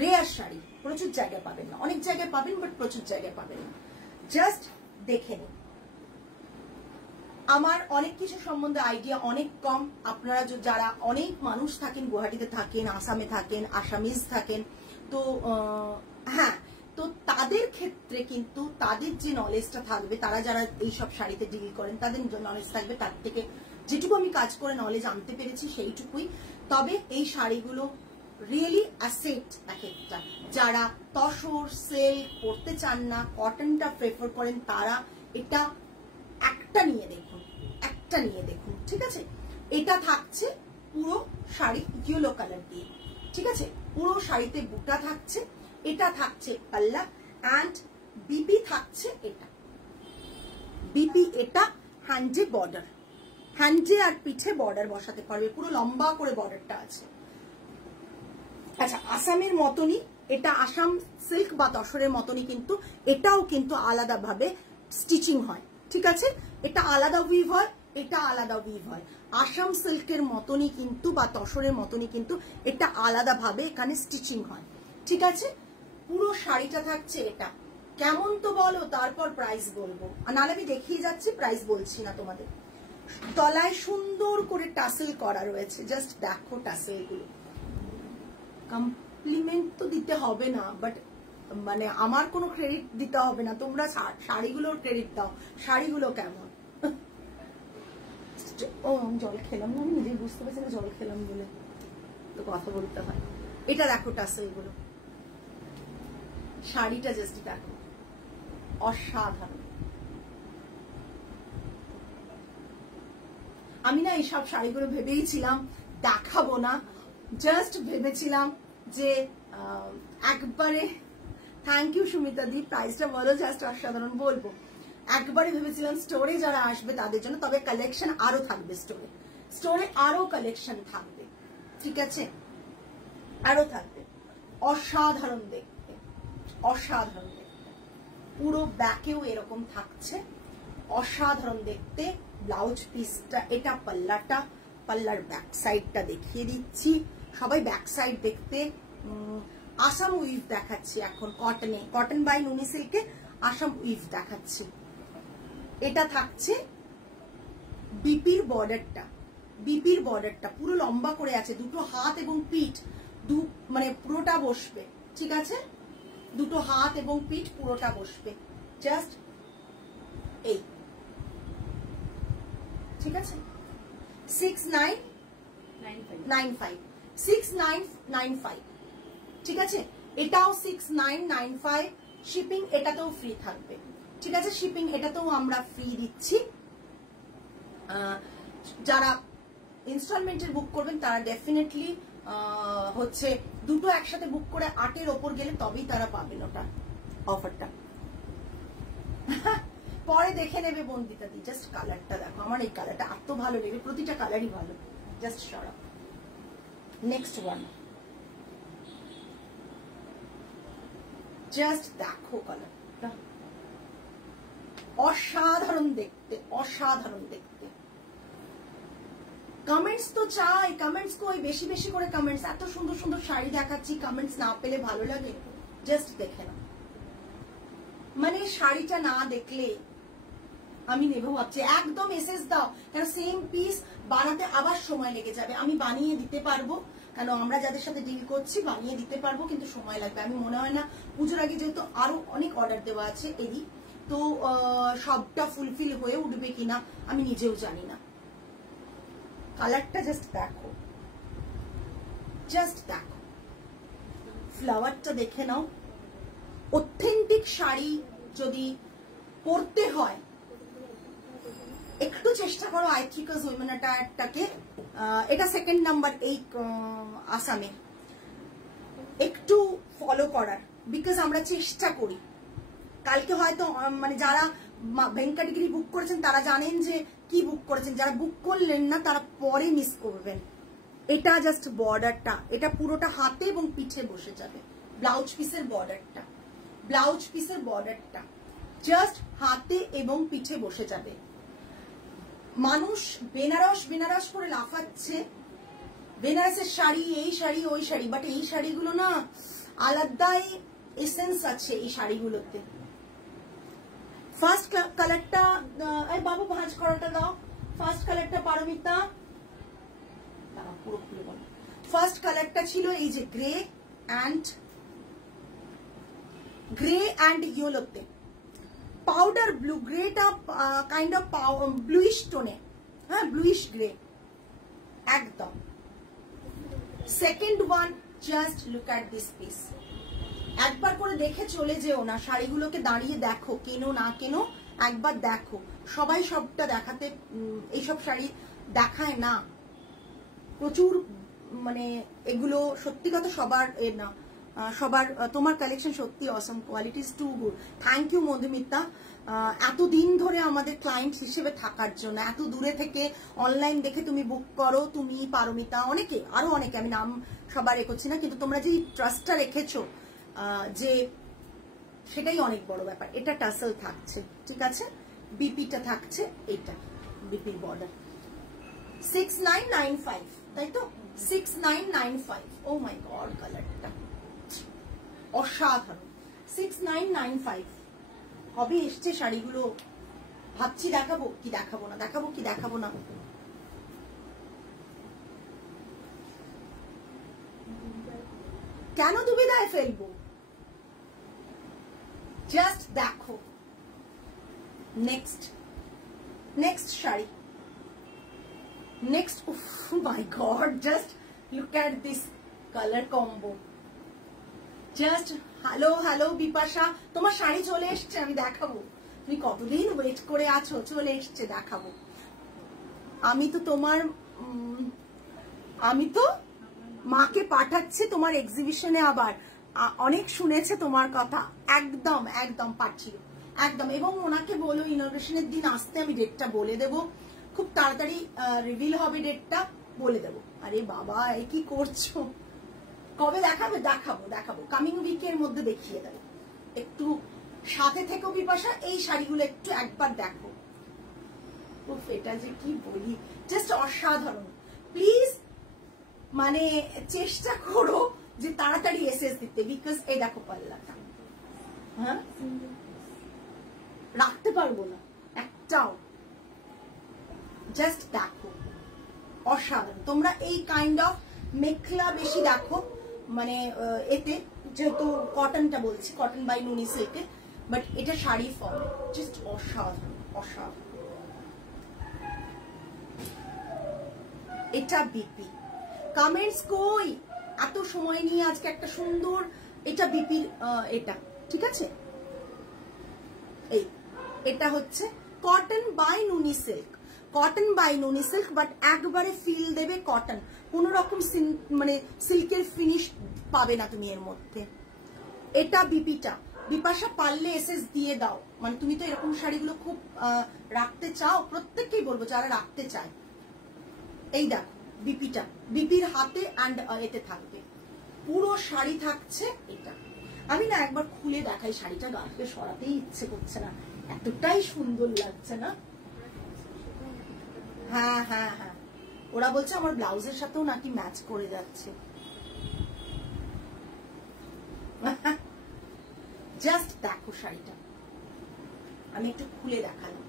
রেয়ার শাড়ি, প্রচুর জায়গায় পাবেন না। অনেক জায়গায় পাবেন, বাট প্রচুর জায়গায় পাবেন না। জাস্ট দেখে নিন। আমার অনেক কিছু সম্বন্ধে আইডিয়া অনেক কম। আপনারা যারা অনেক মানুষ থাকেন, গুয়াহাটিতে থাকেন, আসামে থাকেন, আসামিজ থাকেন, তো হ্যাঁ, তো তাদের ক্ষেত্রে কিন্তু তাদের যে নলেজটা থাকবে, তারা যারা এইসব শাড়িতে ডিল করেন তাদের নলেজ থাকবে। তার থেকে যেটুকু আমি কাজ করে নলেজ আনতে পেরেছি সেইটুকুই। তবে এই শাড়িগুলো রিয়েলি অ্যাসেট এক একটা। যারা তসর সিল্ক পরতে চান না, কটনটা প্রেফার করেন, তারা এটা একটা নিয়ে দেখুন, একটা নিয়ে দেখুন। ঠিক আছে, এটা থাকছে পুরো শাড়ি ইয়েলো কালার দিয়ে। ঠিক আছে, পুরো শাড়িতে বুটা থাকছে, এটা থাকছে পাল্লা, অ্যান্ড বিপি থাকছে এটা বিপি, এটা হ্যান্ডে বর্ডার, হ্যান্ডে আর পিঠে বর্ডার বসাতে পারবে, পুরো লম্বা করে বর্ডারটা আছে। আচ্ছা, আসামের মতনই এটা, আসাম সিল্ক বা তসরের মতনই কিন্তু এটাও কিন্তু আলাদাভাবে স্টিচিং হয়। ঠিক আছে, এটা আলাদা উইভ হয়, এটা আলাদা উইভ হয়। আসাম সিল্কের মতনই কিন্তু বা তসরের মতনই কিন্তু এটা আলাদাভাবে এখানে স্টিচিং হয়। ঠিক আছে, পুরো শাড়িটা থাকছে এটা। কেমন তো বলো, তারপর প্রাইস বলবো। আর নাহলে আমি দেখিয়ে যাচ্ছি, প্রাইস বলছি না তোমাদের। তলায় সুন্দর করে টাসেল করা রয়েছে, জাস্ট দেখো টাসেল গুলো। কমপ্লিমেন্ট তো দিতে হবে না, বাট মানে আমার কোনো ক্রেডিট দিতে হবে না, তোমরা শাড়িগুলোর ক্রেডিট দাও। শাড়িগুলো কেমন? ও জল খেলাম না, আমি নিজেই বুঝতে পারছি না জল খেলাম বলে, তো কথা বলতে হয়। এটা দেখো টাসেল গুলো, শাড়িটা জাস্ট দেখো, অসাধারণ। আমি না এইসব শাড়িগুলো ভেবেই ছিলাম দেখাবো না, জাস্ট ভেবেছিলাম যে একবারে, থ্যাংক ইউ সুমিতা দি, প্রাইসটা বলো, জাস্ট অসাধারণ বলবো। একবারে ভেবেছিলাম স্টোরে যারা আসবে তাদের জন্য, তবে কালেকশন আরো থাকবে, স্টোরে আরো কালেকশন থাকবে। ঠিক আছে, আরো থাকবে। অসাধারণ দেখতে, অসাধারণ দেখতে। পুরো ব্যাকেও এরকম থাকছে, অসাধারণ দেখতে। ব্লাউজ পিসটা, এটা পাল্লাটা, পাল্লার ব্যাক সাইডটা দেখিয়ে দিচ্ছি। সবাই ব্যাক সাইড দেখতে। আসাম উইভ দেখাচ্ছি এখন কটনে, কটন বাই নুনি সিল্কে আসাম উইভ দেখাচ্ছি। এটা থাকছে বিপির বর্ডারটা, বিপির বর্ডারটা পুরো লম্বা করে আছে, দুটো হাত এবং পিঠ মানে পুরোটা বসবে। ঠিক আছে, দুটো হাত এবং পিঠ পুরোটা বসবে, জাস্ট এই। ঠিক আছে, 6995, 6995। ঠিক আছে, এটাও 6995, শিপিং এটাতেও ফ্রি থাকবে। ঠিক আছে, শিপিং এটাতেও আমরা ফ্রি দিচ্ছি। যারা ইনস্টলমেন্টের বুক করবেন তারা ডেফিনেটলি হচ্ছে দুটো একসাথে বুক করে 8-এর ওপর গেলে তবেই তারা পাবেন ওটা অফারটা। পরে দেখে নেবে বন্দিতা দি, জাস্ট কালারটা দেখো, আমার এই কালারটা এত ভালো লেগে, প্রতিটা কালারই ভালো, জাস্ট সরা। নেক্সট ওয়ান, জাস্ট দেখো কালারটা, অসাধারণ দেখতে, অসাধারণ দেখতে। কমেন্টস তো চাই, কমেন্টস কই, বেশি বেশি করে কমেন্টস। এত সুন্দর সুন্দর শাড়ি দেখাচ্ছি, কমেন্টস না পেলে ভালো লাগে? জাস্ট দেখে না, মানে শাড়িটা না দেখলে আমি নেবো ভাবছি। একদম এসএস দাও, কারণ সেম পিস বানাতে আবার সময় লেগে যাবে। আমি বানিয়ে দিতে পারবো, কারণ আমরা যাদের সাথে ডিল করছি বানিয়ে দিতে পারবো, কিন্তু সময় লাগবে। আমি মনে হয় না পুজোর আগে, যেহেতু আরো অনেক অর্ডার দেওয়া আছে এরই, তো সবটা ফুলফিল হয়ে উঠবে কিনা আমি নিজেও জানি না। কালারটা জাস্ট দেখো, জাস্ট দেখো, ফ্লাওয়ারটা দেখে নাও। অথেন্টিক শাড়ি যদি পরতে হয় একটু চেষ্টা করো আইথ্রিকাস উইমেনাটাকে, এটা সেকেন্ড নাম্বার এই আসামে, একটু ফলো করার, বিকজ আমরা চেষ্টা করি। কালকে হয়তো মানে যারা ভেঙ্কাটগিরি বুক করেছেন তারা জানেন যে কি বুক করেছেন, যারা বুক করলেন না তারা পরে মিস করবেন। এটা জাস্ট বর্ডারটা, এটা পুরোটা হাতে এবং পিঠে বসে যাবে। ব্লাউজ পিসের বর্ডারটা, ব্লাউজ পিসের বর্ডারটা জাস্ট হাতে এবং পিঠে বসে যাবে। মানুষ বেনারস বেনারস করে লাফাচ্ছে, বেনারসের শাড়ি, এই শাড়ি, ওই শাড়ি, বাট এই শাড়িগুলো না আলাদাই এসেন্স আছে এই শাড়িগুলোতে। ফার্স্ট কালারটা, বাবু ভাঁজ করাটা দাও। ফার্স্ট কালারটা পারমিতা, পুরো খুলে বলো। ফার্স্ট কালারটা ছিল এই যে গ্রে অ্যান্ড ইয়েলোতে, পাউডার ব্লু, গ্রেটা কাইন্ড অফ ব্লুইশ টোনে, হ্যাঁ ব্লুইশ গ্রে একদম। Second one, just look at this piece. একবার করে দেখে চলে যেও না, শাড়িগুলোকে দাঁড়িয়ে দেখো, কেনো না কেনো একবার দেখো। সবাই সবটা দেখাতে, এইসব শাড়ি দেখায় না প্রচুর, মানে এগুলো সত্যি কথা সবার না, সবার। তোমার কালেকশন সত্যি awesome, quality is too good. Thank you Madhumita, এতদিন ধরে আমাদের ক্লায়েন্ট হিসেবে থাকার জন্য। এত দূরে থেকে অনলাইন দেখে তুমি বুক করো, তুমি পারমিতা, অনেকে আরো অনেকে, আমি নাম সবার করছি না, কিন্তু তোমরা যে ট্রাস্টটা রেখেছো যে সেটাই অনেক বড় ব্যাপার। এটা টাসেল থাকছে, ঠিক আছে, বিপিটা থাকছে, এটা বিপির বর্ডার। 6995, তাই তো 6995। ও মাই গড, কালারটা অসাধারণ। 6995 কবে এসছে শাড়িগুলো ভাবছি, দেখাবো কি দেখাবো না, দেখাবো কি দেখাবো না। কেন দুবিধায় ফেলবো, জাস্ট দেখো। Next sari, next, my god, just look at this colour combo. Just hello Bipasha, তোমার শাড়ি চলে এসছে, আমি দেখাবো। তুমি কতদিন ওয়েট করে আছো, চলে এসছে, দেখাবো। আমি তো মাকে পাঠাচ্ছি তোমার এক্সিবিশনে, আবার অনেক শুনেছে তোমার কথা। একদম একদম পাঠিও, একদম। এবং ওনাকে বলো ইনগ্রেশনের দিন আসতে, আমি ডেটটা বলে দেবো, খুব তাড়াতাড়ি রিভিল হবে ডেটটা, বলে দেবো। আরে বাবা, এই কি করছো, কবে দেখাবে? দেখাবো কামিং উইকের মধ্যে দেখিয়ে দেবো। একটু সাথে থেকো বিপাশা, এই শাড়িগুলো একটু একবার দেখো। উফ, এটা যে কি বলি, জাস্ট অসাধারণ। প্লিজ মানে চেষ্টা করো যে তাড়াতাড়ি এসএস দিতে, বিকজ এই দেখো পাল্লাটা, হ্যাঁ রাখতে পারবো না একটাও। জাস্ট দেখো, অসাধারণ। তোমরা এই কাইন্ড অফ মেখলা বেশি দেখো, মানে এতে যেহেতু কটনটা বলছি, কটন বাই নুনি সিল্কে, বাট এটা শাড়ি ফর্মে, জাস্ট অসাধারণ অসাধারণ। এটা বিপি, কমেন্টস কই, এত সময় নিয়ে আজকে একটা সুন্দর, এটা বিপির, এটা ঠিক আছে। এই এটা হচ্ছে কটন বাই নুনি সিল্ক, কটন বাই নুনি সিল্ক, বাট একবারে ফিল দেবে কটন, কোন রকম মানে সিল্কের ফিনিশ পাবে না তুমি এর মধ্যে। এটা বিপিটা, বিপাশা পারলে এসএস দিয়ে দাও, মানে তুমি তো এরকম শাড়িগুলো খুব রাখতে চাও, প্রত্যেককেই বলবো যারা রাখতে চায়। এই দেখো বিপিটা, বিপির হাতে অ্যান্ড এতে থাকবে, পুরো শাড়ি থাকছে এটা। আমি না একবার খুলে দেখাই শাড়িটা, গা থেকে সরাতেই ইচ্ছে করছে না, এতটাই সুন্দর লাগছে না। হ্যাঁ হ্যাঁ হ্যাঁ, ওরা বলছে আমার ব্লাউজের সাথেও নাকি ম্যাচ করে যাচ্ছে। জাস্ট দেখো শাড়িটা, আমি একটু খুলে দেখালাম,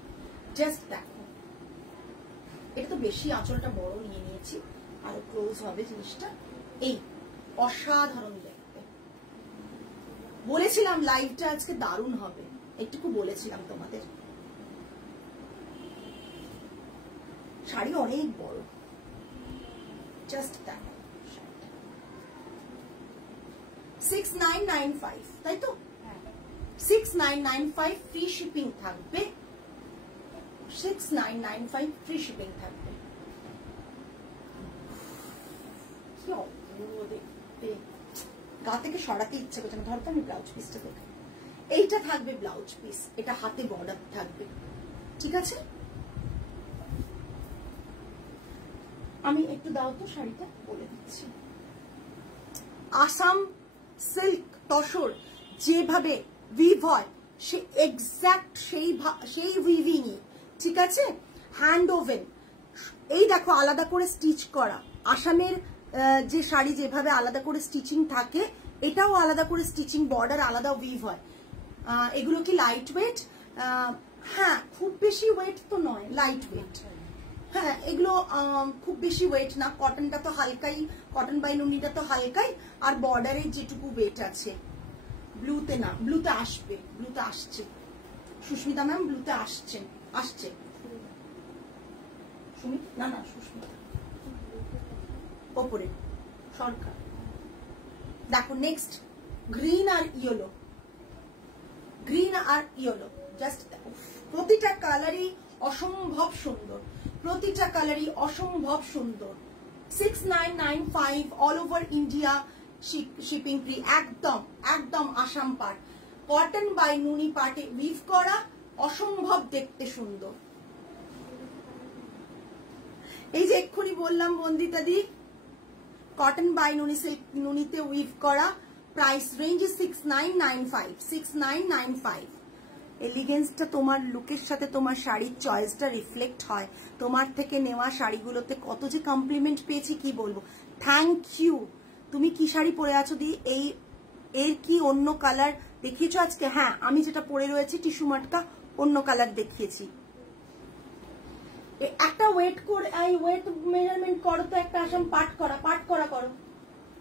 জাস্ট দেখো। এটা তো বেশি আঁচলটা বড় নিয়ে নিয়েছি, আরো ক্লোজ হবে জিনিসটা। এই অসাধারণ দেখতে, বলেছিলাম লাইভটা আজকে দারুণ হবে, একটুকু বলেছিলাম তোমাদের। শাড়ি অনেক বড়, জাস্ট দেখো 6995, তাই তো? 6995 ফ্রি শিপিং থাকবে, 6995 ফ্রি শিপিং থাকবে। কি অপূর্ব দেখতে, গা থেকে সরাতে ইচ্ছে করছে না। ধরো আমি ব্লাউজ পিসটা দেখে, এইটা থাকবে ব্লাউজ পিস, এটা হাতে বর্ডার থাকবে, ঠিক আছে? আমি একটু দাও তো শাড়িটা, বলে দিচ্ছি। আসাম সিল্ক তসর যেভাবে উইভ হয়, সে এক্সাক্ট সেই উইভিং, ঠিক আছে? হ্যান্ড ওভেন, এই দেখো আলাদা করে স্টিচ করা। আসামের যে শাড়ি যেভাবে আলাদা করে স্টিচিং থাকে, এটাও আলাদা করে স্টিচিং, বর্ডার আলাদা, উইভ হয়। এগুলো কি লাইট ওয়েট? হ্যাঁ, খুব বেশি ওয়েট তো নয়, লাইট ওয়েট। হ্যাঁ, এগুলো খুব বেশি ওয়েট না, কটনটা তো হালকাই, কটন বাই নুনিটা তো হালকাই, আর বর্ডারের যেটুকু ওয়েট আছে। ব্লুতে না, ব্লুতে আসবে, ব্লুতে আসছে, সুস্মিতা ম্যাম ব্লুতে আসছে, না না সুস্মিতা ওপরে সরকার। দেখো নেক্সট গ্রিন আর ইয়েলো, গ্রিন আর ইয়েলো, জাস্ট দেখো প্রতিটা কালারই অসম্ভব সুন্দর, প্রতিটা কালারই অসম্ভব সুন্দর। 6995 all over India shipping free, একদম একদম আসাম পাট, কটন বাই নুনি পাটে উইভ করা, অসম্ভব দেখতে সুন্দর। এই যে এক্ষুনি বললাম বন্দিতা দি, কটন বাই নুনি সিল্ক, নুনিতে উইভ করা, প্রাইস রেঞ্জ 6995, 6995। এলিগেন্সটা তোমার লুকের সাথে তোমার শাড়ির চয়েসটা রিফ্লেক্ট হয়। তোমার থেকে নেওয়া শাড়িগুলোতে কত যে কমপ্লিমেন্ট পেয়েছি কি বলবো, থ্যাংক ইউ। তুমি কি শাড়ি পরে আছো দি? এর কি অন্য কালার দেখিয়েছো আজকে? হ্যাঁ, আমি যেটা পরে রয়েছি টিস্যু মাটকা, অন্য কালার দেখিয়েছি। একটা ওয়েট করে, ওয়েট মেজারমেন্ট করো তো, একটা আসাম পাট করা করো,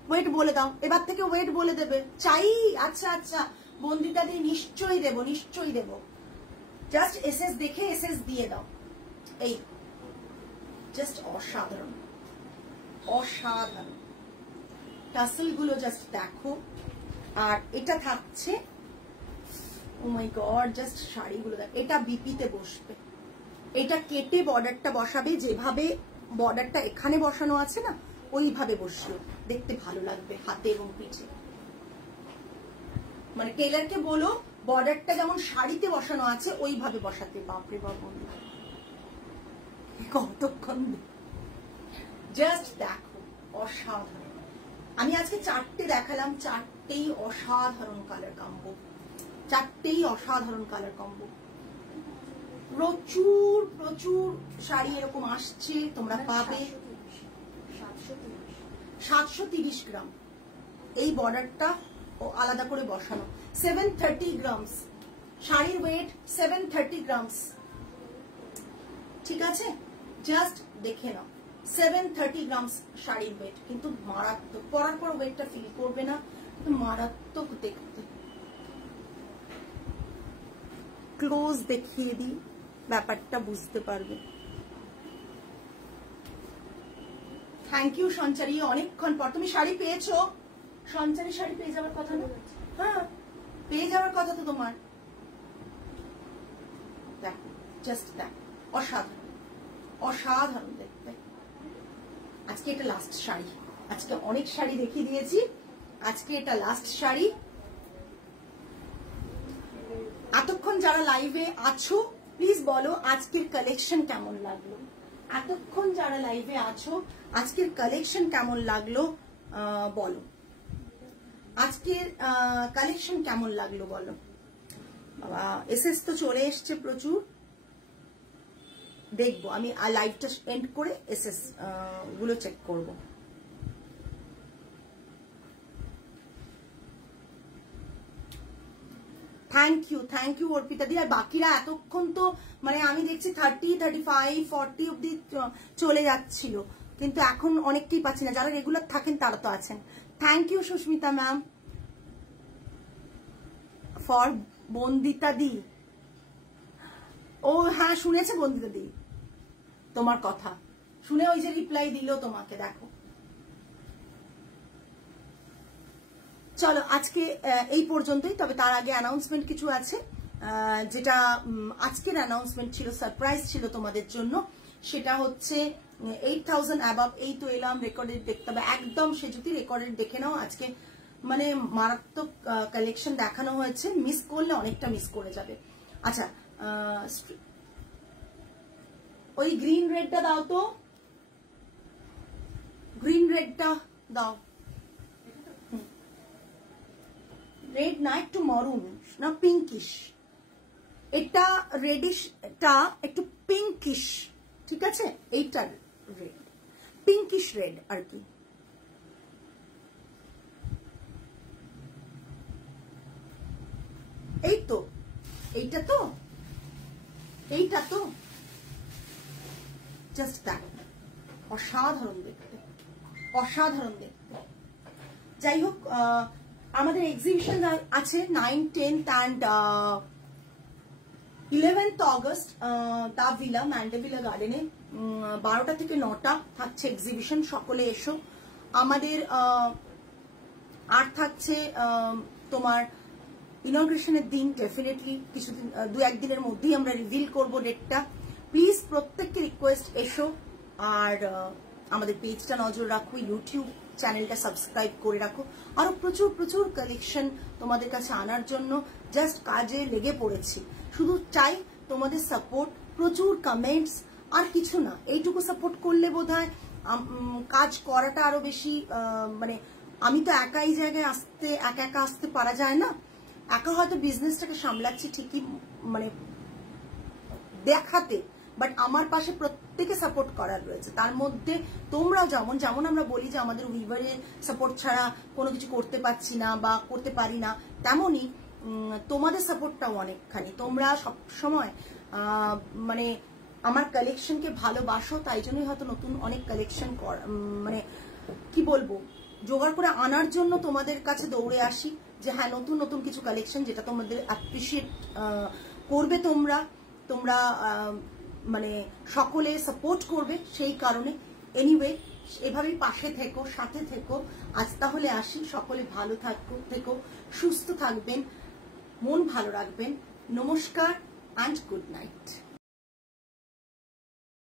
ওয়েট বলে দাও, এবার থেকে ওয়েট বলে দেবে। চাই? আচ্ছা আচ্ছা বন্দিতা দি, নিশ্চয়ই দেব, নিশ্চয়ই দেব। জাস্ট এসএস দেখে এসএস দিয়ে দাও। এই জাস্ট অসাধারণ, অসাধারণ টাসেল গুলো জাস্ট দেখো। আর এটা থাকছে, ও মাই গড, জাস্ট শাড়িগুলো দেখো। এটা বিপিতে বসবে, এটা কেটে বর্ডারটা বসাবে, যেভাবে বর্ডারটা এখানে বসানো আছে না, ওইভাবে বসিও, দেখতে ভালো লাগবে হাতে এবং পিঠে। মানে টেলারকে বলো বর্ডারটা যেমন শাড়িতে বসানো আছে ওইভাবে বসাতে। বাপরে বাপ, কতক্ষণ, জাস্ট দেখো অসাধারণ। আমি আজকে 4টে দেখালাম, 4টেই অসাধারণ কালার কম্বো, 4টেই অসাধারণ কালার কম্বো। প্রচুর প্রচুর শাড়ি এরকম আসছে, তোমরা পাবে। 730 গ্রাম এই বর্ডারটা আলাদা করে বসানো, 730 গ্রামস শাড়ির ওয়েট, 730 গ্রামস, ঠিক আছে? জাস্ট দেখে নাও, 730 গ্রামস শাড়ির ওয়েট, কিন্তু মারাত্মক। পরার পর ওয়েটটা ফিল করবে না, কিন্তু মারাত্মক দেখতে। ক্লোজ দেখিয়ে দিই, ব্যাপারটা বুঝতে পারবে। থ্যাংক ইউ সঞ্চারী, অনেকক্ষণ পর তুমি শাড়ি পেয়েছো। সঞ্চারী শাড়ি পেয়ে যাওয়ার কথা না? হ্যাঁ, পেয়ে যাওয়ার কথা তো তোমার। জাস্ট দ্যাট, অসাধারণ অসাধারণ দেখতে। আজকে এটা লাস্ট শাড়ি, আজকে অনেক শাড়ি দেখিয়ে দিয়েছি, আজকে এটা লাস্ট শাড়ি। এতক্ষণ যারা লাইভে আছো প্লিজ বলো আজকের কালেকশন কেমন লাগলো। এতক্ষণ যারা লাইভে আছো আজকের কালেকশন কেমন লাগলো বলো, আজকের কালেকশন কেমন লাগলো বলো। বাবা এসএস তো চলে এসছে প্রচুর, দেখবো আমি লাইভটা এন্ড করে এসএস গুলো চেক করব। থ্যাংক ইউ অর্পিতা দি। আর বাকিরা এতক্ষণ তো মানে আমি দেখছি 30, 35, 40 অব্দি চলে যাচ্ছিল, কিন্তু এখন অনেককেই পাচ্ছি না। যারা রেগুলার থাকেন তারা তো আছেন। Thank you Susmita ma'am for Bandita di. ও হ্যাঁ শুনেছে বন্দিতা দি তোমার কথা, শুনে ওই যে রিপ্লাই দিল তোমাকে, দেখো। চলো আজকে এই পর্যন্তই, তবে তার আগে অ্যানাউন্সমেন্ট কিছু আছে, যেটা আজকের অ্যানাউন্সমেন্ট ছিল, সারপ্রাইজ ছিল তোমাদের জন্য। সেটা হচ্ছে 8000 অ্যাবাভ, এই তো এলাম, রেকর্ডেড দেখতে হবে একদম। সে যদি রেকর্ডেড দেখে নাও, আজকে মানে মারাত্মক কালেকশন দেখানো হয়েছে, মিস করলে অনেকটা মিস করে যাবে। আচ্ছা ওই গ্রিন রেডটা দাও তো, গ্রিন রেডটা দাও। রেড না, একটু মরুন না, পিঙ্কিশ। এটা রেডিশটা একটু পিঙ্কিশ, ঠিক আছে? এইটা রেড, পিঙ্কিশ রেড আর কি। এই তো, এইটা তো, এইটা তো, জাস্ট দ্যাট। অসাধারণ দেখতে, অসাধারণ দেখতে। যাই হোক, আমাদের এক্সিবিশন আছে 9, 10th and 11th August the villa, Mandeville গার্ডেনে 12টা থেকে 9টা থাকছে এক্সিবিশন। সকলে এসো। আমাদের আর থাকছে তোমার ইনগ্রেশনের দিন, ডেফিনেটলি কিছুদিন, 2-1 দিনের মধ্যেই আমরা রিভিল করব ডেটটা। প্লিজ প্রত্যেককে রিকোয়েস্ট এসো। আর আমাদের পেজটা নজর রাখো, ইউটিউব চ্যানেলটা সাবস্ক্রাইব করে রাখো। আরো প্রচুর প্রচুর কালেকশন তোমাদের কাছে আনার জন্য জাস্ট কাজে লেগে পড়েছি। শুধু চাই তোমাদের সাপোর্ট, প্রচুর কমেন্টস, আর কিছু না। এইটুকু সাপোর্ট করলে বোধহয় কাজ করাটা আরো বেশি, মানে আমি তো একাই জায়গায় আসতে, একা আসতে পারা যায় না। একা হয়তো বিজনেসটাকে সামলাচ্ছি ঠিকই, মানে দেখাতে, বাট আমার পাশে প্রত্যেকে সাপোর্ট করার রয়েছে। তার মধ্যে তোমরাও যেমন যেমন আমরা বলি যে আমাদের উইভারের সাপোর্ট ছাড়া কোনো কিছু করতে পারছি না বা করতে পারি না, তেমনই তোমাদের সাপোর্টটাও অনেকখানি। তোমরা সব সময় মানে আমার কালেকশনকে ভালোবাসো, তাই জন্যই হয়তো নতুন অনেক কালেকশন মানে কি বলবো, জোগাড় করে আনার জন্য তোমাদের কাছে দৌড়ে আসি, যে হ্যাঁ নতুন নতুন কিছু কালেকশন যেটা তোমাদের অ্যাপ্রিসিয়েট করবে তোমরা মানে সকলে সাপোর্ট করবে, সেই কারণে। এনিওয়ে, এভাবেই পাশে থেকো, সাথে থেকো। আজ তাহলে আসি, সকলে ভালো থেকো, সুস্থ থাকবেন, মন ভালো রাখবেন। নমস্কার অ্যান্ড গুড নাইট।